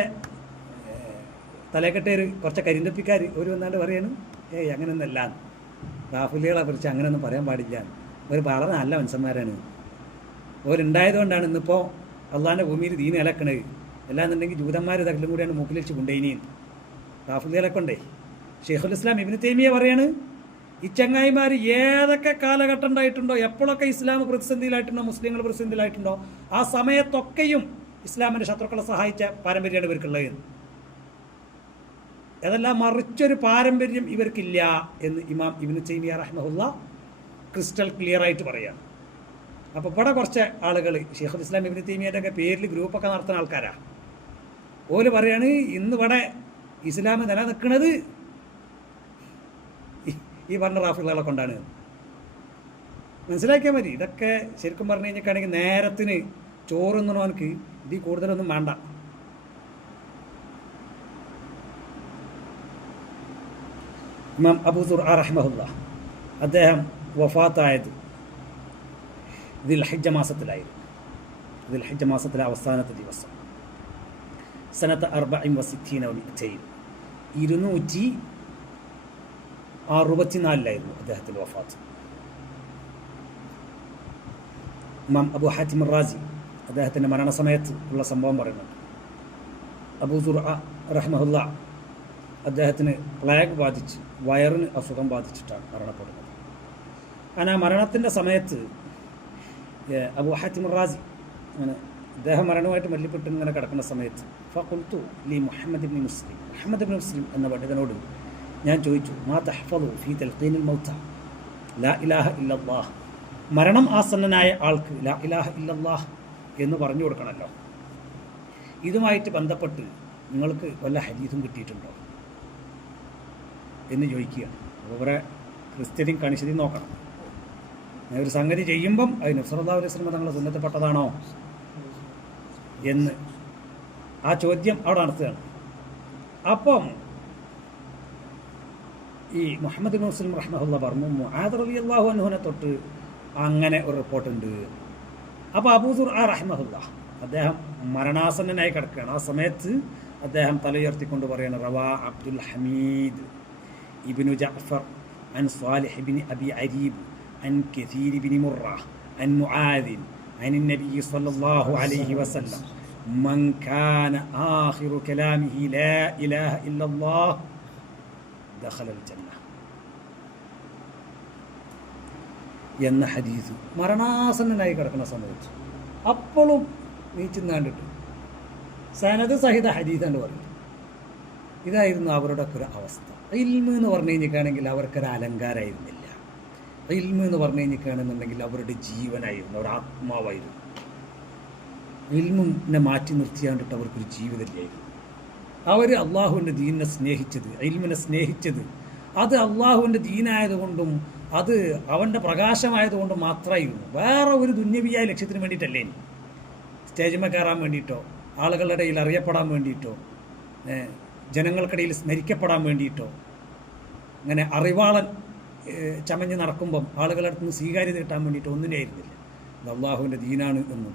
തലക്കെട്ടേർ, കുറച്ച് കരിന്തപ്പിക്കാർ ഒരു വന്നാണ്ട് പറയാണ് അങ്ങനെയൊന്നല്ല, റാഫിലുകളെ കുറിച്ച് അങ്ങനെയൊന്നും പറയാൻ പാടില്ല, ഒരു വളരെ നല്ല മനുഷ്യന്മാരാണ്, ഓരുണ്ടായതുകൊണ്ടാണ് ഇന്നിപ്പോൾ അള്ളാഹിൻ്റെ ഭൂമിയിൽ ദീൻ ഇലക്കണത്. അല്ലാന്നുണ്ടെങ്കിൽ ജൂതന്മാർ ഇതെല്ലാം കൂടിയാണ് മൂക്കിലിച്ച് കൊണ്ടേനിയും റാഫിലുകളൊക്കെ ഉണ്ടേ. ഷെയ്ഖുൽ ഇസ്ലാം ഇബ്നു തൈമിയ പറയാണ് ഈ ചങ്ങായിമാർ ഏതൊക്കെ കാലഘട്ടം ഉണ്ടായിട്ടുണ്ടോ, എപ്പോഴൊക്കെ ഇസ്ലാം പ്രതിസന്ധിയിലായിട്ടുണ്ടോ, മുസ്ലിങ്ങൾ പ്രതിസന്ധിയിലായിട്ടുണ്ടോ, ആ സമയത്തൊക്കെയും ഇസ്ലാമിൻ്റെ ശത്രുക്കളെ സഹായിച്ച പാരമ്പര്യമാണ് ഇവർക്കുള്ളത്. അതെല്ലാം മറിച്ചൊരു പാരമ്പര്യം ഇവർക്കില്ല എന്ന് ഇമാം ഇബ്നു തൈമിയ റഹ്മഹുല്ല ക്രിസ്റ്റൽ ക്ലിയർ ആയിട്ട് പറയുകയാണ്. അപ്പോൾ ഇവിടെ കുറച്ച് ആളുകൾ ഷെയ്ഖുൽ ഇസ്ലാം ഇബ്നു തൈമിയയുടെ ഒക്കെ പേരിൽ ഗ്രൂപ്പൊക്കെ നടത്തുന്ന ആൾക്കാരാണ്. ഓല് പറയാണ് ഇന്നിവിടെ ഇസ്ലാം നിലനിൽക്കുന്നത് ഈ പറഞ്ഞ റാഫിലുകളെ കൊണ്ടാണ്. മനസ്സിലാക്കിയാൽ മതി. ഇതൊക്കെ ശരിക്കും പറഞ്ഞു കഴിഞ്ഞിട്ടാണെങ്കിൽ നേരത്തിന് ചോറുന്നവനക്ക് ഇതിൽ കൂടുതലൊന്നും വേണ്ട. ഇമാം അബൂ സുർആ റഹ്മഹുല്ല അദ്ദേഹം വഫാത്തായത് ദിൽഹിജ്ജ മാസത്തിലായിരുന്നു. ദിൽഹിജ്ജ മാസത്തിലെ അവസാനത്തെ ദിവസം സനത്ത് 264 അദ്ദേഹത്തിൻ്റെ വഫാത്ത്. ഇമാം അബൂ ഹാത്തിം റാസി അദ്ദേഹത്തിൻ്റെ മരണസമയത്ത് ഉള്ള സംഭവം പറയുന്നുണ്ട്. അബൂ സുർആ റഹ്മഹുല്ല അദ്ദേഹത്തിന് പ്ലേഗ് ബാധിച്ച് വയറിന് അസുഖം ബാധിച്ചിട്ടാണ് മരണപ്പെടുന്നത്. കാരണം ആ മരണത്തിൻ്റെ സമയത്ത് അബൂ ഹാത്തിം റാസി അങ്ങനെ അദ്ദേഹം മരണവുമായിട്ട് മല്ലിപ്പെട്ട് ഇങ്ങനെ കിടക്കുന്ന സമയത്ത് ഫഖുൽതു ലി മുഹമ്മദ് ഇബ്നു മുസ്ലിം എന്ന പണ്ഡിതനോട് ഞാൻ ചോദിച്ചു, മാ തഹ്ഫദു ഫീ തൽഖീനിൽ മൗത ലാ ഇലാഹ ഇല്ലല്ലാഹ്, മരണം ആസന്നനായ ആൾക്ക് ലാ ഇലാഹ ഇല്ലല്ലാഹ് എന്ന് പറഞ്ഞു കൊടുക്കണമല്ലോ, ഇതുമായിട്ട് ബന്ധപ്പെട്ട് നിങ്ങൾക്ക് വല്ല ഹദീസും കിട്ടിയിട്ടുണ്ടോ എന്ന് ചോദിക്കുകയാണ്. അപ്പോൾ ക്രിസ്ത്യനും കണിശതയും നോക്കണം. ഒരു സംഗതി ചെയ്യുമ്പം അത് നബി സല്ലല്ലാഹു അലൈഹി വസല്ലം തങ്ങളെ സുന്നത്തപ്പെട്ടതാണോ എന്ന് ആ ചോദ്യം അവിടെ നടത്തുകയാണ്. അപ്പം ഈ മുഹമ്മദ് ഇബ്നു മുസ്ലിം റഹ്മഹുല്ല പറഞ്ഞു മുആദ് റളിയല്ലാഹു അൻഹുവിനെ തൊട്ട് അങ്ങനെ ഒരു റിപ്പോർട്ടുണ്ട്. അപ്പോൾ അബൂ സുർആ റഹ്മഹുല്ല അദ്ദേഹം മരണാസന്നനായി കിടക്കുകയാണ്. ആ സമയത്ത് അദ്ദേഹം തലയുയർത്തിക്കൊണ്ട് പറയുന്നത് റവാ അബ്ദുൽ ഹമീദ് ഇബ്നു ജഅഫർ അൻ സാലിഹ് ഇബ്നു അബി അരീബ് അൻ കസീർ ഇബ്നു മുറ അൻ മുആദ് عن النبي صلى الله عليه وسلم من كان آخر كلامه لا إله إلا الله دخل الجنة എന്ന ഹദീസ് മരണാസന്നനായി കിടക്കുന്ന സമയത്ത് അപ്പോഴും നീ ചിന്താണ്ടിട്ട് സനത് സഹിത ഹദീസാണ് പറയുന്നത്. ഇതായിരുന്നു അവരുടെ ഒക്കെ ഒരു അവസ്ഥ. ഇൽമ് എന്ന് പറഞ്ഞു കഴിഞ്ഞിട്ടാണെങ്കിൽ അവർക്കൊരു അലങ്കാരമായിരുന്നില്ല. ഇൽമ് എന്ന് പറഞ്ഞു കഴിഞ്ഞിട്ടാണെന്നുണ്ടെങ്കിൽ അവരുടെ ജീവനായിരുന്നു, അവരുടെ ആത്മാവായിരുന്നു. ഇൽമിനെ മാറ്റി നിർത്തിയാണ്ടിട്ട് അവർക്കൊരു ജീവിതമില്ലായിരുന്നു. അവർ അള്ളാഹുവിൻ്റെ ദീനിനെ സ്നേഹിച്ചത്, ഇൽമിനെ സ്നേഹിച്ചത് അത് അള്ളാഹുവിൻ്റെ ദീനായതുകൊണ്ടും അത് അവൻ്റെ പ്രകാശമായതുകൊണ്ടും മാത്രമായിരുന്നു. വേറെ ഒരു ദുന്യവിയായ ലക്ഷ്യത്തിന് വേണ്ടിയിട്ടല്ലേ. സ്റ്റേജിന്മേൽ കയറാൻ വേണ്ടിയിട്ടോ, ആളുകളുടെ ഇടയിൽ അറിയപ്പെടാൻ വേണ്ടിയിട്ടോ, ജനങ്ങൾക്കിടയിൽ സ്മരിക്കപ്പെടാൻ വേണ്ടിയിട്ടോ, അങ്ങനെ അറിവാളൻ ചമഞ്ഞ് നടക്കുമ്പം ആളുകളുടെ അടുത്ത് നിന്ന് സ്വീകാര്യത കിട്ടാൻ വേണ്ടിയിട്ടോ ഒന്നിനായിരുന്നില്ല. ഇത് അള്ളാഹുവിൻ്റെ ദീനാണ് എന്നും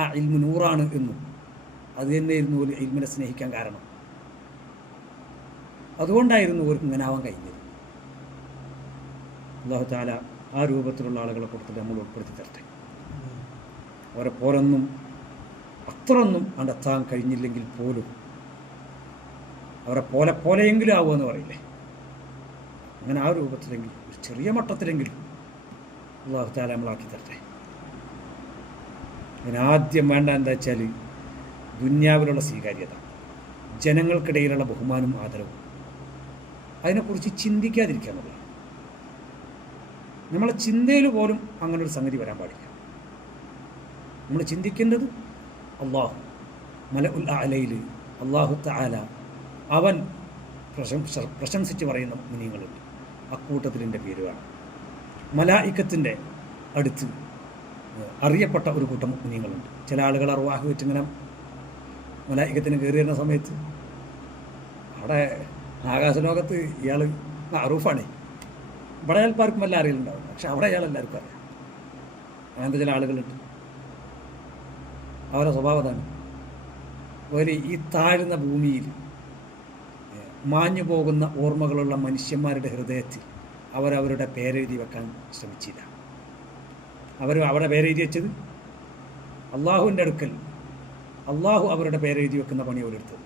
ആ ഇൽമു നൂറാണ് എന്നും അത് തന്നെയായിരുന്നു ഒരു ഇൽമിനെ സ്നേഹിക്കാൻ കാരണം. അതുകൊണ്ടായിരുന്നു അവർക്ക് ഇങ്ങനെ ആവാൻ കഴിഞ്ഞത്. അല്ലാഹു തആല ആ രൂപത്തിലുള്ള ആളുകളെ കൊടുത്തിട്ട് നമ്മൾ ഉൾപ്പെടുത്തി തരട്ടെ. അവരെ പോലൊന്നും അത്രയൊന്നും കണ്ടെത്താൻ കഴിഞ്ഞില്ലെങ്കിൽ പോലും അവരെ പോലെയെങ്കിലും ആവുമെന്ന് പറയില്ലേ, അങ്ങനെ ആ രൂപത്തിലെങ്കിലും ഒരു ചെറിയ മട്ടത്തിലെങ്കിലും അല്ലാഹു തആല നമ്മളാക്കി തരട്ടെ. അതിനാദ്യം വേണ്ട എന്താ വെച്ചാൽ ദുന്യാവിലുള്ള സ്വീകാര്യത, ജനങ്ങൾക്കിടയിലുള്ള ബഹുമാനവും ആദരവും, അതിനെക്കുറിച്ച് ചിന്തിക്കാതിരിക്കുക എന്നുള്ളത്. നമ്മളെ ചിന്തയിൽ പോലും അങ്ങനെ ഒരു സംഗതി വരാൻ പാടില്ല. നമ്മൾ ചിന്തിക്കേണ്ടത് അള്ളാഹു മലഉൽ അലയിൽ അല്ലാഹു തആല അവൻ പ്രശംസിച്ച് പറയുന്ന മുഅ്മിനീങ്ങളുണ്ട്. അക്കൂട്ടത്തിൻ്റെ പേര് വേണം. മലായിക്കത്തിൻ്റെ അടുത്ത് അറിയപ്പെട്ട ഒരു കൂട്ടം മുഅ്മിനീങ്ങളുണ്ട്. ചില ആളുകൾ അർവാഹ് വെച്ചിങ്ങനെ മലായിക്കത്തിന് കയറി വരുന്ന സമയത്ത് അവിടെ ആകാശലോകത്ത് ഇയാൾ മഅറൂഫാണ്. ഇവിടെ അയാൾക്കാർക്കും വല്ല അറിയലുണ്ടാവില്ല, പക്ഷെ അവിടെ അയാൾ എല്ലാവർക്കും അറിയാം. അങ്ങനത്തെ ചില ആളുകളുണ്ട്. അവരുടെ സ്വഭാവം അതാണ്. അതുപോലെ ഈ താഴ്ന്ന ഭൂമിയിൽ മാഞ്ഞു പോകുന്ന ഓർമ്മകളുള്ള മനുഷ്യന്മാരുടെ ഹൃദയത്തിൽ അവരവരുടെ പേരെഴുതി വെക്കാൻ ശ്രമിച്ചില്ല. അവരുടെ പേരെഴുതി വെച്ചത് അള്ളാഹുവിൻ്റെ അടുക്കൽ അള്ളാഹു അവരുടെ പേരെഴുതി വെക്കുന്ന പണി അവരെടുത്തത്.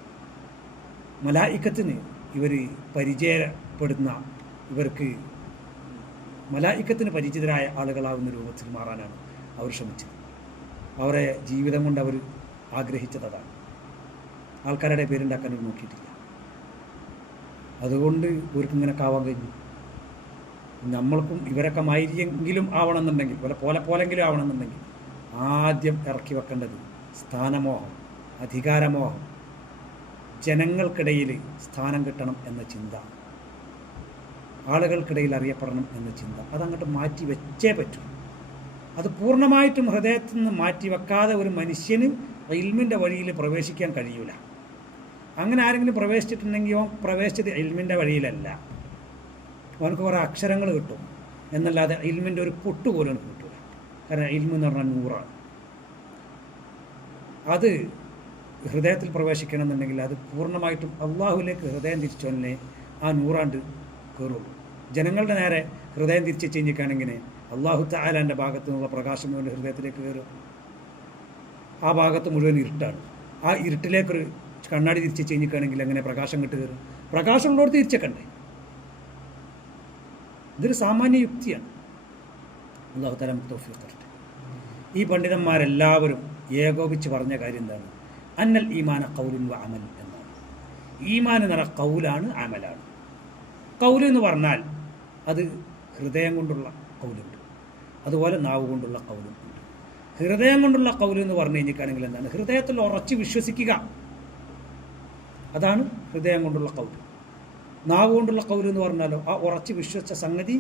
മലായിക്കത്തിന് ഇവർ പരിചയപ്പെടുന്ന, ഇവർക്ക് മലായിക്കത്തിന് പരിചിതരായ ആളുകളാവുന്ന രൂപത്തിൽ മാറാനാണ് അവർ ശ്രമിച്ചത്. അവരെ ജീവിതം കൊണ്ട് അവർ ആഗ്രഹിച്ചത് അതാണ്. ആൾക്കാരുടെ പേരുണ്ടാക്കാൻ അവർ നോക്കിയിട്ടില്ല. അതുകൊണ്ട് ഇവർക്കിങ്ങനെ ആവാൻ കഴിഞ്ഞു. നമ്മൾക്കും ഇവരൊക്കെ മായിരിയെങ്കിലും ആവണമെന്നുണ്ടെങ്കിൽ, പോലെങ്കിലും ആവണമെന്നുണ്ടെങ്കിൽ ആദ്യം ഇറക്കി വെക്കേണ്ടത് സ്ഥാനമോഹം, അധികാരമോഹം, ജനങ്ങൾക്കിടയിൽ സ്ഥാനം കിട്ടണം എന്ന ചിന്ത, ആളുകൾക്കിടയിൽ അറിയപ്പെടണം എന്ന ചിന്ത, അതങ്ങോട്ട് മാറ്റി വെച്ചേ പറ്റൂ. അത് പൂർണ്ണമായിട്ടും ഹൃദയത്തിൽ നിന്ന് മാറ്റി വെക്കാതെ ഒരു മനുഷ്യന് ഇൽമിൻ്റെ വഴിയിൽ പ്രവേശിക്കാൻ കഴിയൂല. അങ്ങനെ ആരെങ്കിലും പ്രവേശിച്ചിട്ടുണ്ടെങ്കിൽ അവൻ പ്രവേശിച്ചത് ഇൽമിൻ്റെ വഴിയിലല്ല. അവനക്ക് കുറേ അക്ഷരങ്ങൾ കിട്ടും എന്നല്ലാതെ ഇൽമിൻ്റെ ഒരു പൊട്ട് പോലും അവനക്ക് കിട്ടില്ല. കാരണം ഇൽമ് എന്ന് പറഞ്ഞാൽ നൂറാണ്. അത് ഹൃദയത്തിൽ പ്രവേശിക്കണമെന്നുണ്ടെങ്കിൽ അത് പൂർണ്ണമായിട്ടും അള്ളാഹുവിലേക്ക് ഹൃദയം തിരിച്ചോനെ ആ നൂറാണ്ട് കയറുള്ളൂ. ജനങ്ങളുടെ നേരെ ഹൃദയം തിരിച്ച് കഴിഞ്ഞിട്ടാണെങ്കിൽ അള്ളാഹു തആലാൻ്റെ ഭാഗത്തു നിന്നുള്ള പ്രകാശം അവൻ്റെ ഹൃദയത്തിലേക്ക് കയറും. ആ ഭാഗത്ത് മുഴുവൻ ഇരുട്ടാണ്. ആ ഇരുട്ടിലേക്കൊരു കണ്ണാടി തിരിച്ച് കഴിഞ്ഞിട്ടാണെങ്കിൽ അങ്ങനെ പ്രകാശം കിട്ട് കയറും. പ്രകാശം ഉള്ളോടത്ത് തിരിച്ചേക്കണ്ടേ? ഇതൊരു സാമാന്യ യുക്തിയാണ്. അള്ളാഹു തആല നമുക്ക് തൗഫീഖ് തരട്ടെ. ഈ പണ്ഡിതന്മാരെല്ലാവരും ഏകോപിച്ച് പറഞ്ഞ കാര്യം എന്താണ്? അന്നൽ ഈമാന ഖൗലുൻ വ അമൽ എന്നാണ്. ഈമാൻ എന്ന് പറഞ്ഞാൽ ഖൗലാണ്, അമലാണ്. ഖൗൽ എന്ന് പറഞ്ഞാൽ അത് ഹൃദയം കൊണ്ടുള്ള ഖൗലുണ്ട്, അതുപോലെ നാവ് കൊണ്ടുള്ള ഖൗലുണ്ട്. ഹൃദയം കൊണ്ടുള്ള ഖൗൽ എന്ന് പറഞ്ഞു കഴിഞ്ഞിട്ടാണെങ്കിൽ എന്താണ്? ഹൃദയത്തിൽ ഉറച്ച് വിശ്വസിക്കുക, അതാണ് ഹൃദയം കൊണ്ടുള്ള ഖൗൽ. നാവ് കൊണ്ടുള്ള ഖൗൽ എന്ന് പറഞ്ഞാലോ ആ ഉറച്ച് വിശ്വസിച്ച സംഗതി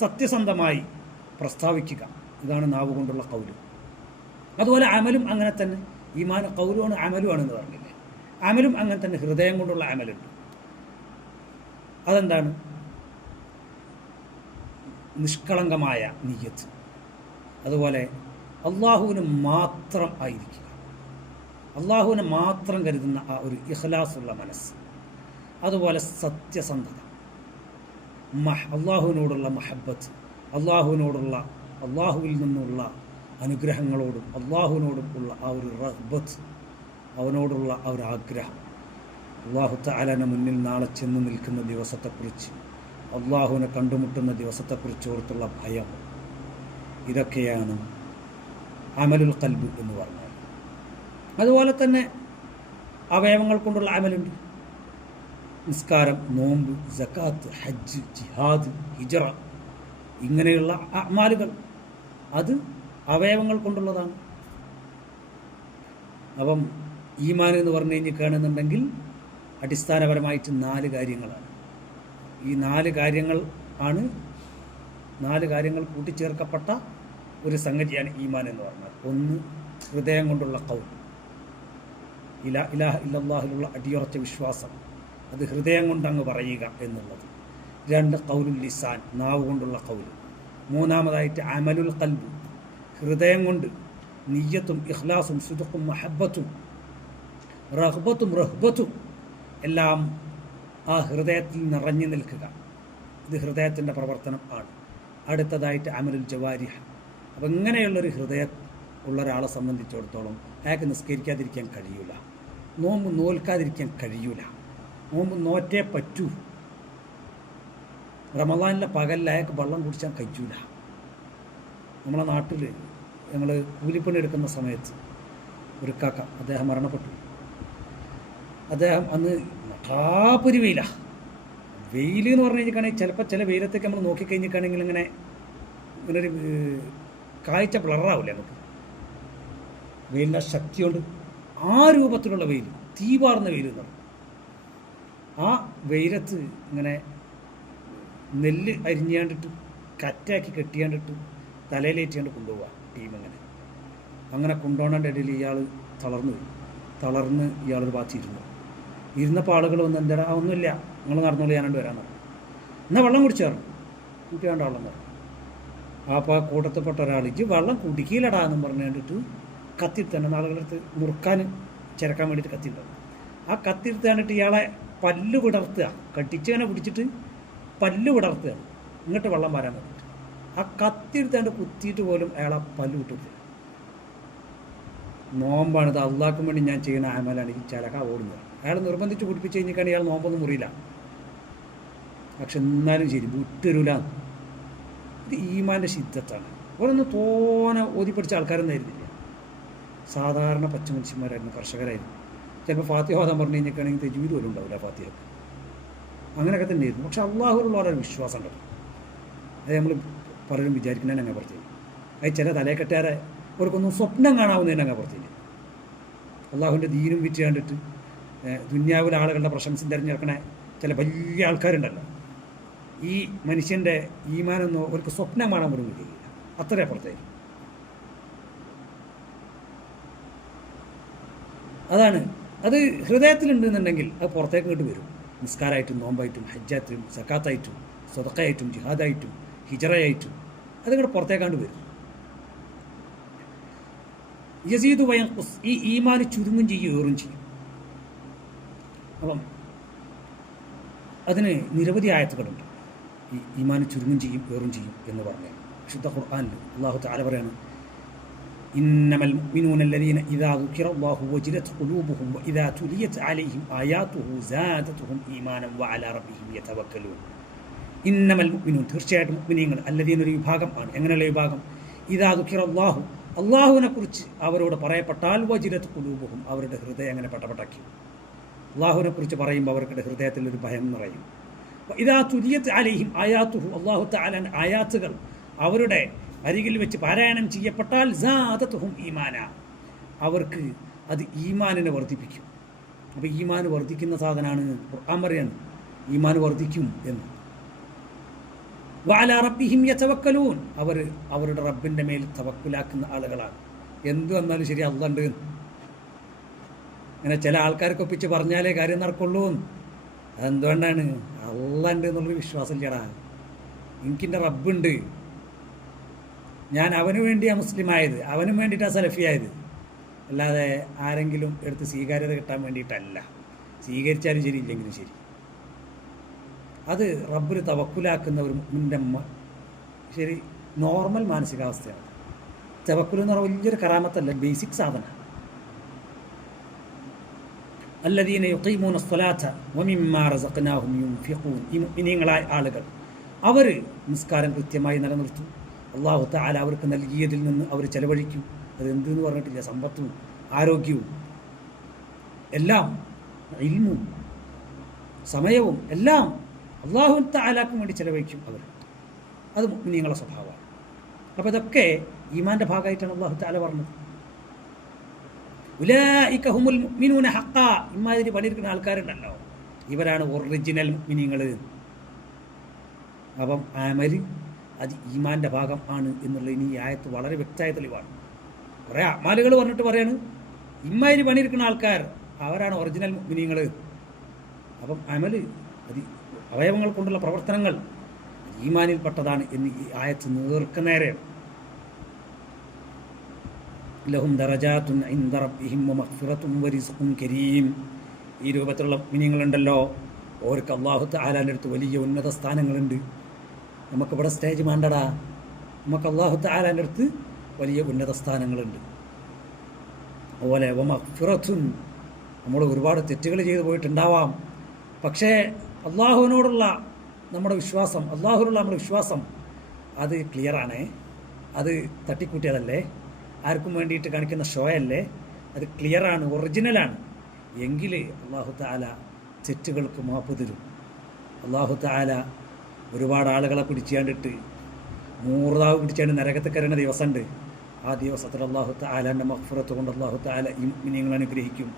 സത്യസന്ധമായി പ്രസ്താവിക്കുക, ഇതാണ് നാവ് കൊണ്ടുള്ള ഖൗൽ. അതുപോലെ അമലും അങ്ങനെ തന്നെ. ഈമാൻ ഖൗലുമാണ് അമലുമാണെന്ന് പറഞ്ഞില്ലേ? അമലും അങ്ങനെ തന്നെ, ഹൃദയം കൊണ്ടുള്ള അമലുണ്ട്. അതെന്താണ്? നിഷ്കളങ്കമായ നിയ്യത്ത്, അതുപോലെ അള്ളാഹുവിന് മാത്രം ആയിരിക്കുക, അള്ളാഹുവിനെ മാത്രം കരുതുന്ന ആ ഒരു ഇഖ്ലാസുള്ള മനസ്സ്, അതുപോലെ സത്യസന്ധത, അള്ളാഹുവിനോടുള്ള മഹബത്ത്, അള്ളാഹുവിൽ നിന്നുള്ള അനുഗ്രഹങ്ങളോടും അള്ളാഹുവിനോടും ഉള്ള ആ ഒരു റഗ്ബത്ത്, അവനോടുള്ള ആ ഒരു ആഗ്രഹം, അള്ളാഹു തആലയുടെ മുന്നിൽ നാളെ ചെന്ന് നിൽക്കുന്ന ദിവസത്തെക്കുറിച്ച്, അള്ളാഹുവിനെ കണ്ടുമുട്ടുന്ന ദിവസത്തെക്കുറിച്ച് ഓർത്തുള്ള ഭയം, ഇതൊക്കെയാണ് അമലുൽ ഖൽബ് എന്ന് പറഞ്ഞാൽ. അതുപോലെ തന്നെ അവയവങ്ങൾ കൊണ്ടുള്ള അമലുണ്ട്. നിസ്കാരം, നോമ്പ്, സക്കാത്ത്, ഹജ്ജ്, ജിഹാദ്, ഹിജറ, ഇങ്ങനെയുള്ള അമാലുകൾ അത് അവയവങ്ങൾ കൊണ്ടുള്ളതാണ്. അപ്പം ഈമാൻ എന്ന് പറഞ്ഞു കഴിഞ്ഞാൽ കാണുന്നുണ്ടെങ്കിൽ അടിസ്ഥാനപരമായിട്ട് 4 കാര്യങ്ങളാണ്. ഈ 4 കാര്യങ്ങൾ ആണ് 4 കാര്യങ്ങൾ കൂട്ടിച്ചേർക്കപ്പെട്ട ഒരു സംഗതിയാണ് ഈമാൻ എന്ന് പറഞ്ഞാൽ. ഒന്ന്, ഹൃദയം കൊണ്ടുള്ള ഖൗൽ, ഇലാഹ ഇല്ലല്ലാഹിലുള്ള അടിയുറച്ച വിശ്വാസം, അത് ഹൃദയം കൊണ്ടങ്ങ് പറയുക എന്നുള്ളത്. 2, ഖൗലുൽ ലിസാൻ, നാവ് കൊണ്ടുള്ള ഖൗൽ. 3-മതായിട്ട് അമലുൽ ഖൽബ്, ഹൃദയം കൊണ്ട് നിയ്യത്തും ഇഖ്ലാസും സുദുഖും മഹബ്ബത്തും റഹ്ബത്തും റഹ്ബത്തും എല്ലാം ആ ഹൃദയത്തിൽ നിറഞ്ഞു നിൽക്കുക. ഇത് ഹൃദയത്തിൻ്റെ പ്രവർത്തനം ആണ്. അടുത്തതായിട്ട് അമലുൽ ജവാരിഹ്. അപ്പം ഇങ്ങനെയുള്ളൊരു ഹൃദയം ഉള്ള ഒരാളെ സംബന്ധിച്ചിടത്തോളം അയാൾക്ക് നിസ്കരിക്കാതിരിക്കാൻ കഴിയൂല, നോമ്പ് നോൽക്കാതിരിക്കാൻ കഴിയൂല, നോമ്പ് നോറ്റേ പറ്റൂ. റമളാനിലെ പകലിൽ അയാൾക്ക് വെള്ളം കുടിച്ചാൽ കഴിയൂല. നമ്മളെ നാട്ടിൽ ഞങ്ങൾ കൂലിപ്പണി എടുക്കുന്ന സമയത്ത് ഒരു കാക്ക, അദ്ദേഹം മരണപ്പെട്ടു. അദ്ദേഹം അന്ന് നട്ടാപ്പൊരു വെയിലാണ്. വെയിൽ എന്ന് പറഞ്ഞു കഴിഞ്ഞിട്ടാണെങ്കിൽ ചിലപ്പോൾ ചില വെയിലത്തേക്ക് നമ്മൾ നോക്കിക്കഴിഞ്ഞിട്ടാണെങ്കിൽ ഇങ്ങനെ ഒരു കാഴ്ച ബ്ലറാവില്ല നമുക്ക്. വെയിലിൻ്റെ ശക്തി കൊണ്ട് ആ രൂപത്തിലുള്ള വെയിൽ, തീപാർന്ന വെയിൽ എന്ന് പറയും. ആ വെയിലത്ത് ഇങ്ങനെ നെല്ല് അരിഞ്ഞാണ്ടിട്ട് കറ്റാക്കി കെട്ടിയാണ്ടിട്ട് തലയിലേറ്റിയാണ്ട് കൊണ്ടുപോവുക ടീം. അങ്ങനെ കൊണ്ടുപോകേണ്ട ഇടയിൽ ഇയാൾ തളർന്ന് ഇയാളൊരു ഭാഗത്ത് ഇരുന്നപ്പോൾ ആളുകൾ വന്ന് എന്താ ഒന്നുമില്ല, നിങ്ങൾ നടന്നോളൂ, ഞാനണ്ട് വരാൻ പറഞ്ഞു. എന്നാൽ വെള്ളം കുടിച്ചാറും കുട്ടിയാണ്ട് വെള്ളം പറഞ്ഞു. അപ്പോൾ ആ കൂട്ടത്തിൽപ്പെട്ട ഒരാൾ ഇജ്ജ് വെള്ളം കുടിക്കില്ലടാ എന്നും പറഞ്ഞു കണ്ടിട്ട് കത്തിരുത്താണ് ആളുകളടുത്ത് മുറുക്കാൻ ചിരക്കാൻ വേണ്ടിയിട്ട് കത്തിണ്ടാവും. ആ കത്തിരുത്ത് കണ്ടിട്ട് ഇയാളെ പല്ല് വിടർത്തുക, കട്ടിച്ചങ്ങനെ പിടിച്ചിട്ട് പല്ല് വിടർത്തുകയാണ് ഇങ്ങോട്ട് വെള്ളം വരാൻ വേണ്ടിയിട്ട്. ആ കത്തിരുത്താണ്ട് കുത്തിയിട്ട് പോലും അയാളെ പല്ല് വിട്ടിട്ട്. നോമ്പാണിത്, അള്ളാഹ്ക്കും വേണ്ടി ഞാൻ ചെയ്യുന്ന അമലാണ് ഈ ചിലക്ക ഓടുന്നത്. അയാൾ നിർബന്ധിച്ച് കുടിപ്പിച്ച് കഴിഞ്ഞിട്ടാണ് ഇയാൾ നോമ്പൊന്നും മുറിയില്ല. പക്ഷെ എന്നാലും ശരി വിട്ടുവരൂല. ഇത് ഈമാൻ്റെ ശിദ്ധത്താണ്. അവരൊന്നും തോനെ ഓതി പഠിച്ച ആൾക്കാരൊന്നും ആയിരുന്നില്ല. സാധാരണ പച്ച മനുഷ്യന്മാരായിരുന്നു, കർഷകരായിരുന്നു. ചിലപ്പോൾ ഫാത്തിഹ ഓതാൻ പറഞ്ഞു കഴിഞ്ഞിട്ടാണെങ്കിൽ തെജീദ് പോലും ഉണ്ടാവില്ല ഫാത്തിഹക്ക്. അങ്ങനെയൊക്കെ തന്നെയായിരുന്നു. പക്ഷെ അള്ളാഹുവിലുള്ള വളരെ വിശ്വാസം ഉണ്ടല്ലോ. അത് നമ്മൾ പലരും വിചാരിക്കുന്നതിന് അങ്ങനെ പുറത്തേക്ക്. അത് ചില തലയെക്കെട്ടുകാരെ അവർക്കൊന്നും സ്വപ്നം കാണാവുന്നതിന് അങ്ങനെ പുറത്തേക്ക്. അള്ളാഹുവിൻ്റെ ദീനും വിറ്റ് കണ്ടിട്ട് ദുന്യാവിലെ ആളുകളുടെ പ്രശംസം തിരഞ്ഞെടുക്കണ ചില വലിയ ആൾക്കാരുണ്ടല്ലോ. ഈ മനുഷ്യൻ്റെ ഈമാനൊന്നും അവർക്ക് സ്വപ്നം കാണാൻ പോലും കഴിയില്ല. അത്രേ പുറത്തേക്ക്. അതാണ് അത് ഹൃദയത്തിലുണ്ടെന്നുണ്ടെങ്കിൽ അത് പുറത്തേക്ക് ഇങ്ങോട്ട് വരും. നിസ്കാരമായിട്ടും നോമ്പായിട്ടും ഹജ്ജായിട്ടും സക്കാത്തായിട്ടും സ്വതക്കയായിട്ടും ജിഹാദായിട്ടും ഹിജറയായിട്ടും അതിങ്ങോട്ട് പുറത്തേക്കാണ്ട് വരും. യസീദു വയൻഖുസ്, ഈ ഈമാൻ ചുരുങ്ങും ചെയ്യും ഏറും ചെയ്യും. അപ്പം അതിന് നിരവധി ആയത്തുകളുണ്ട്. ഈ ഈമാൻ ചുരുങ്ങും ചെയ്യും ഏറും ചെയ്യും എന്ന് പറഞ്ഞാൽ വിശുദ്ധ ഖുർആനിൽ അല്ലാഹു തആല പറയാണ്, ഇന്നമൽ മുഅ്മിനൂന അല്ലദീന ഇദാ ദുകിറല്ലാഹു വജിലത് ഖുലൂബുഹും വഇദാ തുലിയത് അലൈഹിം ആയാതുഹു സാദതുഹും ഈമാനൻ വഅലാ റബ്ബിഹിം യതവക്കലൂൻ. ഇന്നമൽ മുഅ്മിനൂൻ, തീർച്ചയായിട്ടും മുഅ്മിനീങ്ങൾ, അല്ലദീന ഒരു വിഭാഗം ആണ്. എങ്ങനെയുള്ള വിഭാഗം? ഇദാ ദുകിറല്ലാഹു, അള്ളാഹുവിനെ കുറിച്ച് അവരോട് പറയപ്പെട്ടാൽ വജിലത് ഖുലൂബുഹും, അവരുടെ ഹൃദയം അങ്ങനെ പട്ടപട്ടാക്കി. അള്ളാഹുവിനെ കുറിച്ച് പറയുമ്പോൾ അവരുടെ ഹൃദയത്തിൽ ഒരു ഭയം നിറയും. ഇദാ തുലിയത് അലൈഹിം ആയാതുഹു, അല്ലാഹു തആല ആയാത്തുകൾ അവരുടെ അരികിൽ വെച്ച് പാരായണം ചെയ്യപ്പെട്ടാൽ സാദതുഹും ഈമാന, അവർക്ക് അത് ഈമാനിനെ വർദ്ധിപ്പിക്കും. അപ്പോൾ ഈമാൻ വർദ്ധിക്കുന്ന സാധനമാണ് ഖുർആൻ പറയാണ് ഈമാൻ വർദ്ധിക്കും എന്ന്. വഅലാ റബ്ബിഹിം യതവക്കലൂൻ, അവർ അവരുടെ റബ്ബിൻ്റെ മേൽ തവക്കുലാക്കുന്ന ആളുകളാണ്. എന്തു വന്നാലും ശരി അല്ലാഹ് ഉണ്ട്. അങ്ങനെ ചില ആൾക്കാർക്ക് ഒപ്പിച്ച് പറഞ്ഞാലേ കാര്യം നടക്കുള്ളൂ. അതെന്തുകൊണ്ടാണ്? അല്ലാഹ് ഉണ്ട് എന്നുള്ളൊരു വിശ്വാസം ഇല്ലടാ. എനിക്കെൻ്റെ റബ്ബുണ്ട്, ഞാൻ അവന് വേണ്ടിയാണ് മുസ്ലിമായത്, അവനും വേണ്ടിയിട്ടാണ് സലഫിയായത്, അല്ലാതെ ആരെങ്കിലും എടുത്ത് സ്വീകാര്യത കിട്ടാൻ വേണ്ടിയിട്ടല്ല. സ്വീകരിച്ചാലും ശരി ഇല്ലെങ്കിലും ശരി. അത് റബ്ബിൽ തവക്കുലാക്കുന്ന ഒരു മുൻ്റെ ശരി നോർമൽ മാനസികാവസ്ഥയാണ്. തവക്കുൽ എന്ന് പറഞ്ഞാൽ വലിയൊരു കറാമത്തല്ല, ബേസിക് സാധനം. അല്ലദീന യുഖീമൂന സ്വലാത്ത വമിമ്മാ റസഖ്നാഹും യുൻഫിഖൂൻ, ഈ മുഅ്മിനീങ്ങളായ ആളുകൾ അവർ നിസ്കാരം കൃത്യമായി നിലനിർത്തും. അല്ലാഹു തആല അവർക്ക് നൽകിയതിൽ നിന്ന് അവർ ചെലവഴിക്കും. അത് എന്തെന്ന് പറഞ്ഞിട്ടില്ല, സമ്പത്തും ആരോഗ്യവും എല്ലാം, ഇൽമും സമയവും എല്ലാം അല്ലാഹു തആലാക്ക് വേണ്ടി ചെലവഴിക്കും അവർ. അത് മുഅ്മിനീങ്ങളുടെ സ്വഭാവമാണ്. അപ്പോൾ ഇതൊക്കെ ഈമാൻ്റെ ഭാഗമായിട്ടാണ് അല്ലാഹു തആല പറഞ്ഞത്. ഉലൈക ഹുമുൽ മുഅ്മിനൂന ഹഖ്ഖാ, ഇമാതിരി പണിയെടുക്കുന്ന ആൾക്കാരുണ്ടല്ലോ, ഇവരാണ് ഒറിജിനൽ മുഅ്മിനീങ്ങൾ. അപ്പം അമല് അത് ഈമാൻ്റെ ഭാഗം ആണ് എന്നുള്ളതിന് ഈ ആയത്ത് വളരെ വ്യക്തമായ തെളിവാണ്. കുറേ അമാലുകൾ പറഞ്ഞിട്ട് പറയാണ് ഇമ്മാതിരി പണിയെടുക്കുന്ന ആൾക്കാർ അവരാണ് ഒറിജിനൽ മുഅ്മിനീങ്ങൾ. അപ്പം അമല് അത് അവയവങ്ങൾ കൊണ്ടുള്ള പ്രവർത്തനങ്ങൾ ഈമാനിൽപ്പെട്ടതാണ് എന്ന് ഈ ആയത്ത് നേർക്കുനേരെയാണ്. ലഹും ദറജാത്തുൻ ഇൻദ റബ്ബിഹിം വമഗ്ഫിറത്തും വറിസ്ഖുൻ കരീം. ഈ രൂപത്തിലുള്ള മുഅ്മിനീങ്ങളുണ്ടല്ലോ, അവർക്ക് അല്ലാഹു തആലാൻ്റെ അടുത്ത് വലിയ ഉന്നത സ്ഥാനങ്ങളുണ്ട്. നമുക്കിവിടെ സ്റ്റേജ് വേണ്ടടാ, നമുക്ക് അല്ലാഹു തആലാൻ്റെ അടുത്ത് വലിയ ഉന്നത സ്ഥാനങ്ങളുണ്ട്. അതുപോലെ വമഗ്ഫിറത്തുൻ, നമ്മൾ ഒരുപാട് തെറ്റുകൾ ചെയ്തു പോയിട്ടുണ്ടാവാം, പക്ഷേ അള്ളാഹുവിനോടുള്ള നമ്മുടെ വിശ്വാസം, അള്ളാഹുവിനുള്ള നമ്മുടെ വിശ്വാസം അത് ക്ലിയറാണ്. അത് തട്ടിക്കൂട്ടിയതല്ലേ, ആർക്കും വേണ്ടിയിട്ട് കാണിക്കുന്ന ഷോ അല്ലേ, അത് ക്ലിയറാണ്, ഒറിജിനലാണ്. എങ്കിൽ അല്ലാഹു തആല തെറ്റുകൾക്ക് മാപ്പ് തരും. അല്ലാഹു തആല ഒരുപാട് ആളുകളെ പിടിച്ചാണ്ടിട്ട് മൂർദാവ് പിടിച്ചാണ്ട് നരകത്ത് കയറുന്ന ദിവസമുണ്ട്. ആ ദിവസത്തിൽ അല്ലാഹു തആലാൻ്റെ മഗ്ഫിറത്ത് കൊണ്ട് അല്ലാഹു തആല ഈ മുഅ്മിനീങ്ങളെ അനുഗ്രഹിക്കും.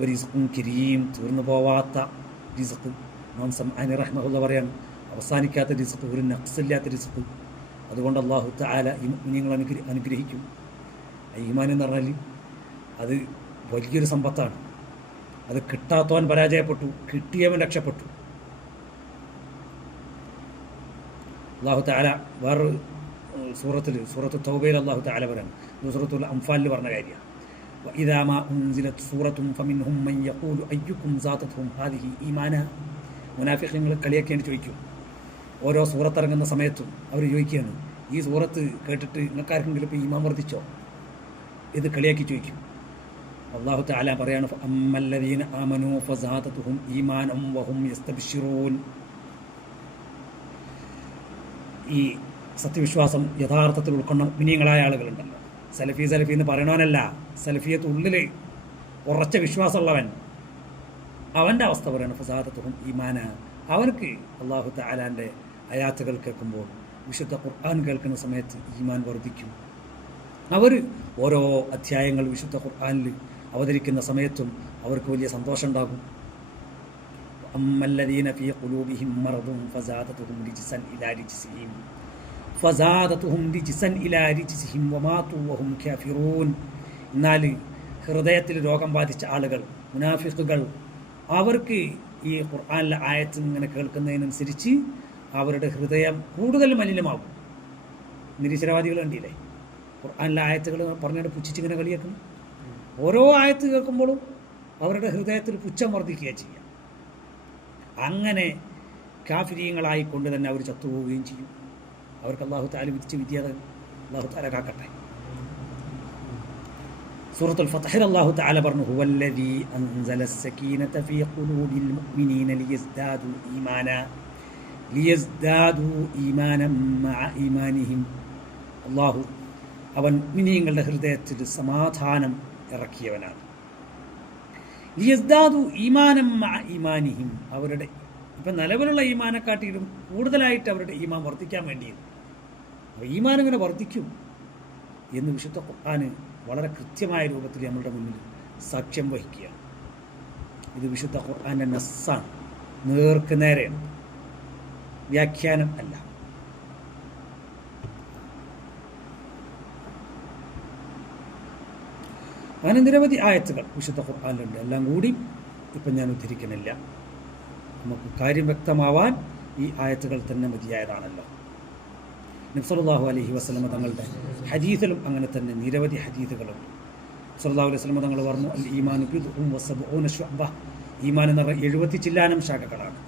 വറിസ്ഖുൻ കരീം, തീർന്നു പോവാത്ത റിസ്ഖ്. ഇമാം സമഅനി റഹ്മഹുള്ള പറയാണ്, അവസാനിക്കാത്ത റിസ്ഖ്, ഒരു നഖ്സില്ലാത്ത റിസ്ഖ്. അതുകൊണ്ട് അല്ലാഹു തആല ഈ മുഅ്മിനീങ്ങളെ അനുഗ്രഹിക്കും. ഈമാൻ എന്ന് പറഞ്ഞാൽ അത് വലിയൊരു സമ്പത്താണ്. അത് കിട്ടാത്തവൻ പരാജയപ്പെട്ടു, കിട്ടിയവൻ രക്ഷപ്പെട്ടു. അല്ലാഹു തആല വേറൊരു സൂറത്ത് തൗബയിൽ അല്ലാഹു തആല പറയുന്നു, സൂറത്തുൽ അംഫാലിൽ പറഞ്ഞ കാര്യമാണ്. വഇദാ മാ ഉൻസിലത് സൂറത്തുൻ ഫമിൻഹും മൻ യഖൂലു അയ്യുക്കും സാതതുഹും ഹാദിഹി ഈമാന. മുനാഫിഖീങ്ങൾ കളിയാക്കിയാണ് ചോദിക്കും. ഓരോ സൂറത്തിറങ്ങുന്ന സമയത്തും അവർ ചോദിക്കുകയാണ്, ഈ സൂറത്ത് കേട്ടിട്ട് നിങ്ങൾക്കാർക്കെങ്കിലും ഇപ്പോൾ ഈമാൻ വർദ്ധിച്ചോ? ഇത് കളിയാക്കി ചോദിക്കും. അല്ലാഹു തആല പറയാണ്, അമ്മല്ലദീന ആമനൂ ഫസാതതുഹും ഈമാനം വഹും യസ്തബ്ശിറൂൻ. ഈ സത്യവിശ്വാസം യഥാർത്ഥത്തിൽ ഉൾക്കൊണ്ട മുഅ്മിനീങ്ങളായ ആളുകളുണ്ടല്ലോ, സലഫി എന്ന് പറയണവനല്ല, സലഫിയത്ത് ഉള്ളിൽ ഉറച്ച വിശ്വാസമുള്ളവൻ, അവൻ്റെ അവസ്ഥ പറയാണ് ഫസാതതുഹും ഈമാന. അവർക്ക് അല്ലാഹു തആലാൻ്റെ ആയാത്തുകൾ കേൾക്കുമ്പോൾ, വിശുദ്ധ ഖുർആൻ കേൾക്കുന്ന സമയത്ത് ഈമാൻ വർദ്ധിക്കും. അവർ ഓരോ അധ്യായങ്ങൾ വിശുദ്ധ ഖുർആനിൽ അവതരിക്കുന്ന സമയത്തും അവർക്ക് വലിയ സന്തോഷം ഉണ്ടാകും. അമ്മല്ലദീന ഫീ ഖുലൂബിഹിം മറദുൻ ഫസാദതുഹും റിജ്സൻ ഇലാ റിജ്സിഹിം വമാതു വഹും കാഫിറൂൻ. എന്നാൽ ഹൃദയത്തിൽ രോഗം ബാധിച്ച ആളുകൾ, മുനാഫിഖുകൾ, അവർക്ക് ഈ ഖുർആനിലെ ആയത്ത് ഇങ്ങനെ കേൾക്കുന്നതിനനുസരിച്ച് അവരുടെ ഹൃദയം കൂടുതൽ മലിനമാകും. നിരീശ്വരവാദികൾ കണ്ടില്ലേ, ഖുർആനിലെ ആയത്തുകൾ പറഞ്ഞിട്ട് പുച്ഛിച്ചിങ്ങനെ കളിയാക്കുന്നു. ഓരോ ആയത്ത് കേൾക്കുമ്പോഴും അവരുടെ ഹൃദയത്തിൽ പുച്ഛം വർദ്ധിക്കുകയാണ് ചെയ്യുക. അങ്ങനെ കാഫിരീങ്ങളായിക്കൊണ്ട് തന്നെ അവർ ചത്തുപോവുകയും ചെയ്യും. അവർക്ക് അല്ലാഹു തആല വിധിച്ച വിധി അത് അല്ലാഹു തആല കാക്കട്ടെ. സൂറത്തുൽ ഫത്ഹിൽ അല്ലാഹു തആല പറഞ്ഞു, ഹുവല്ലദീ അൻസലസ് സകീനത ഫീ ഖുലൂബിൽ മുഅ്മിനീന ലിയസ്ദാദു ഈമാനം മഅ ഈമാനിഹിം. അല്ലാഹു അവൻ മുഅ്മിനീങ്ങളുടെ ഹൃദയത്തിൽ സമാധാനം ഇറക്കിയവനാണ്. ലിയസ്ദാദു ഈമാനം മഅ ഈമാനിഹിം, അവരുടെ ഇപ്പം നിലവിലുള്ള ഈമാനെക്കാട്ടിലും കൂടുതലായിട്ട് അവരുടെ ഈമാൻ വർദ്ധിക്കാൻ വേണ്ടിയത്. അപ്പോൾ ഈമാൻ ഇങ്ങനെ വർദ്ധിക്കും എന്ന് വിശുദ്ധ ഖുർആൻ വളരെ കൃത്യമായ രൂപത്തിൽ നമ്മളുടെ മുന്നിൽ സാക്ഷ്യം വഹിക്കുകയാണ്. ഇത് വിശുദ്ധ ഖുർആൻ്റെ നസ്സാണ്, നേർക്ക് നേരെയാണ്, വ്യാഖ്യാനം അല്ല. അങ്ങനെ നിരവധി ആയത്തുകൾ വിശുദ്ധ ഖുർആനിലുണ്ട്. എല്ലാം കൂടി ഇപ്പം ഞാൻ ഉദ്ധരിക്കുന്നില്ല. നമുക്ക് കാര്യം വ്യക്തമാവാൻ ഈ ആയത്തുകൾ തന്നെ മതിയായതാണല്ലോ. നബി സല്ലല്ലാഹു അലൈഹി വസല്ലം തങ്ങളുടെ ഹദീസിലും അങ്ങനെ തന്നെ നിരവധി ഹദീസുകളുണ്ട്. സല്ലല്ലാഹു അലൈഹി വസല്ലം തങ്ങൾ പറഞ്ഞു, അൽ ഈമാനു ബിദ്ഉൻ വസബ്ഊന ശുഅബ. ഈമാൻ എന്ന് പറഞ്ഞാൽ 70 ചില്ലാനം ശാഖകളാണ്.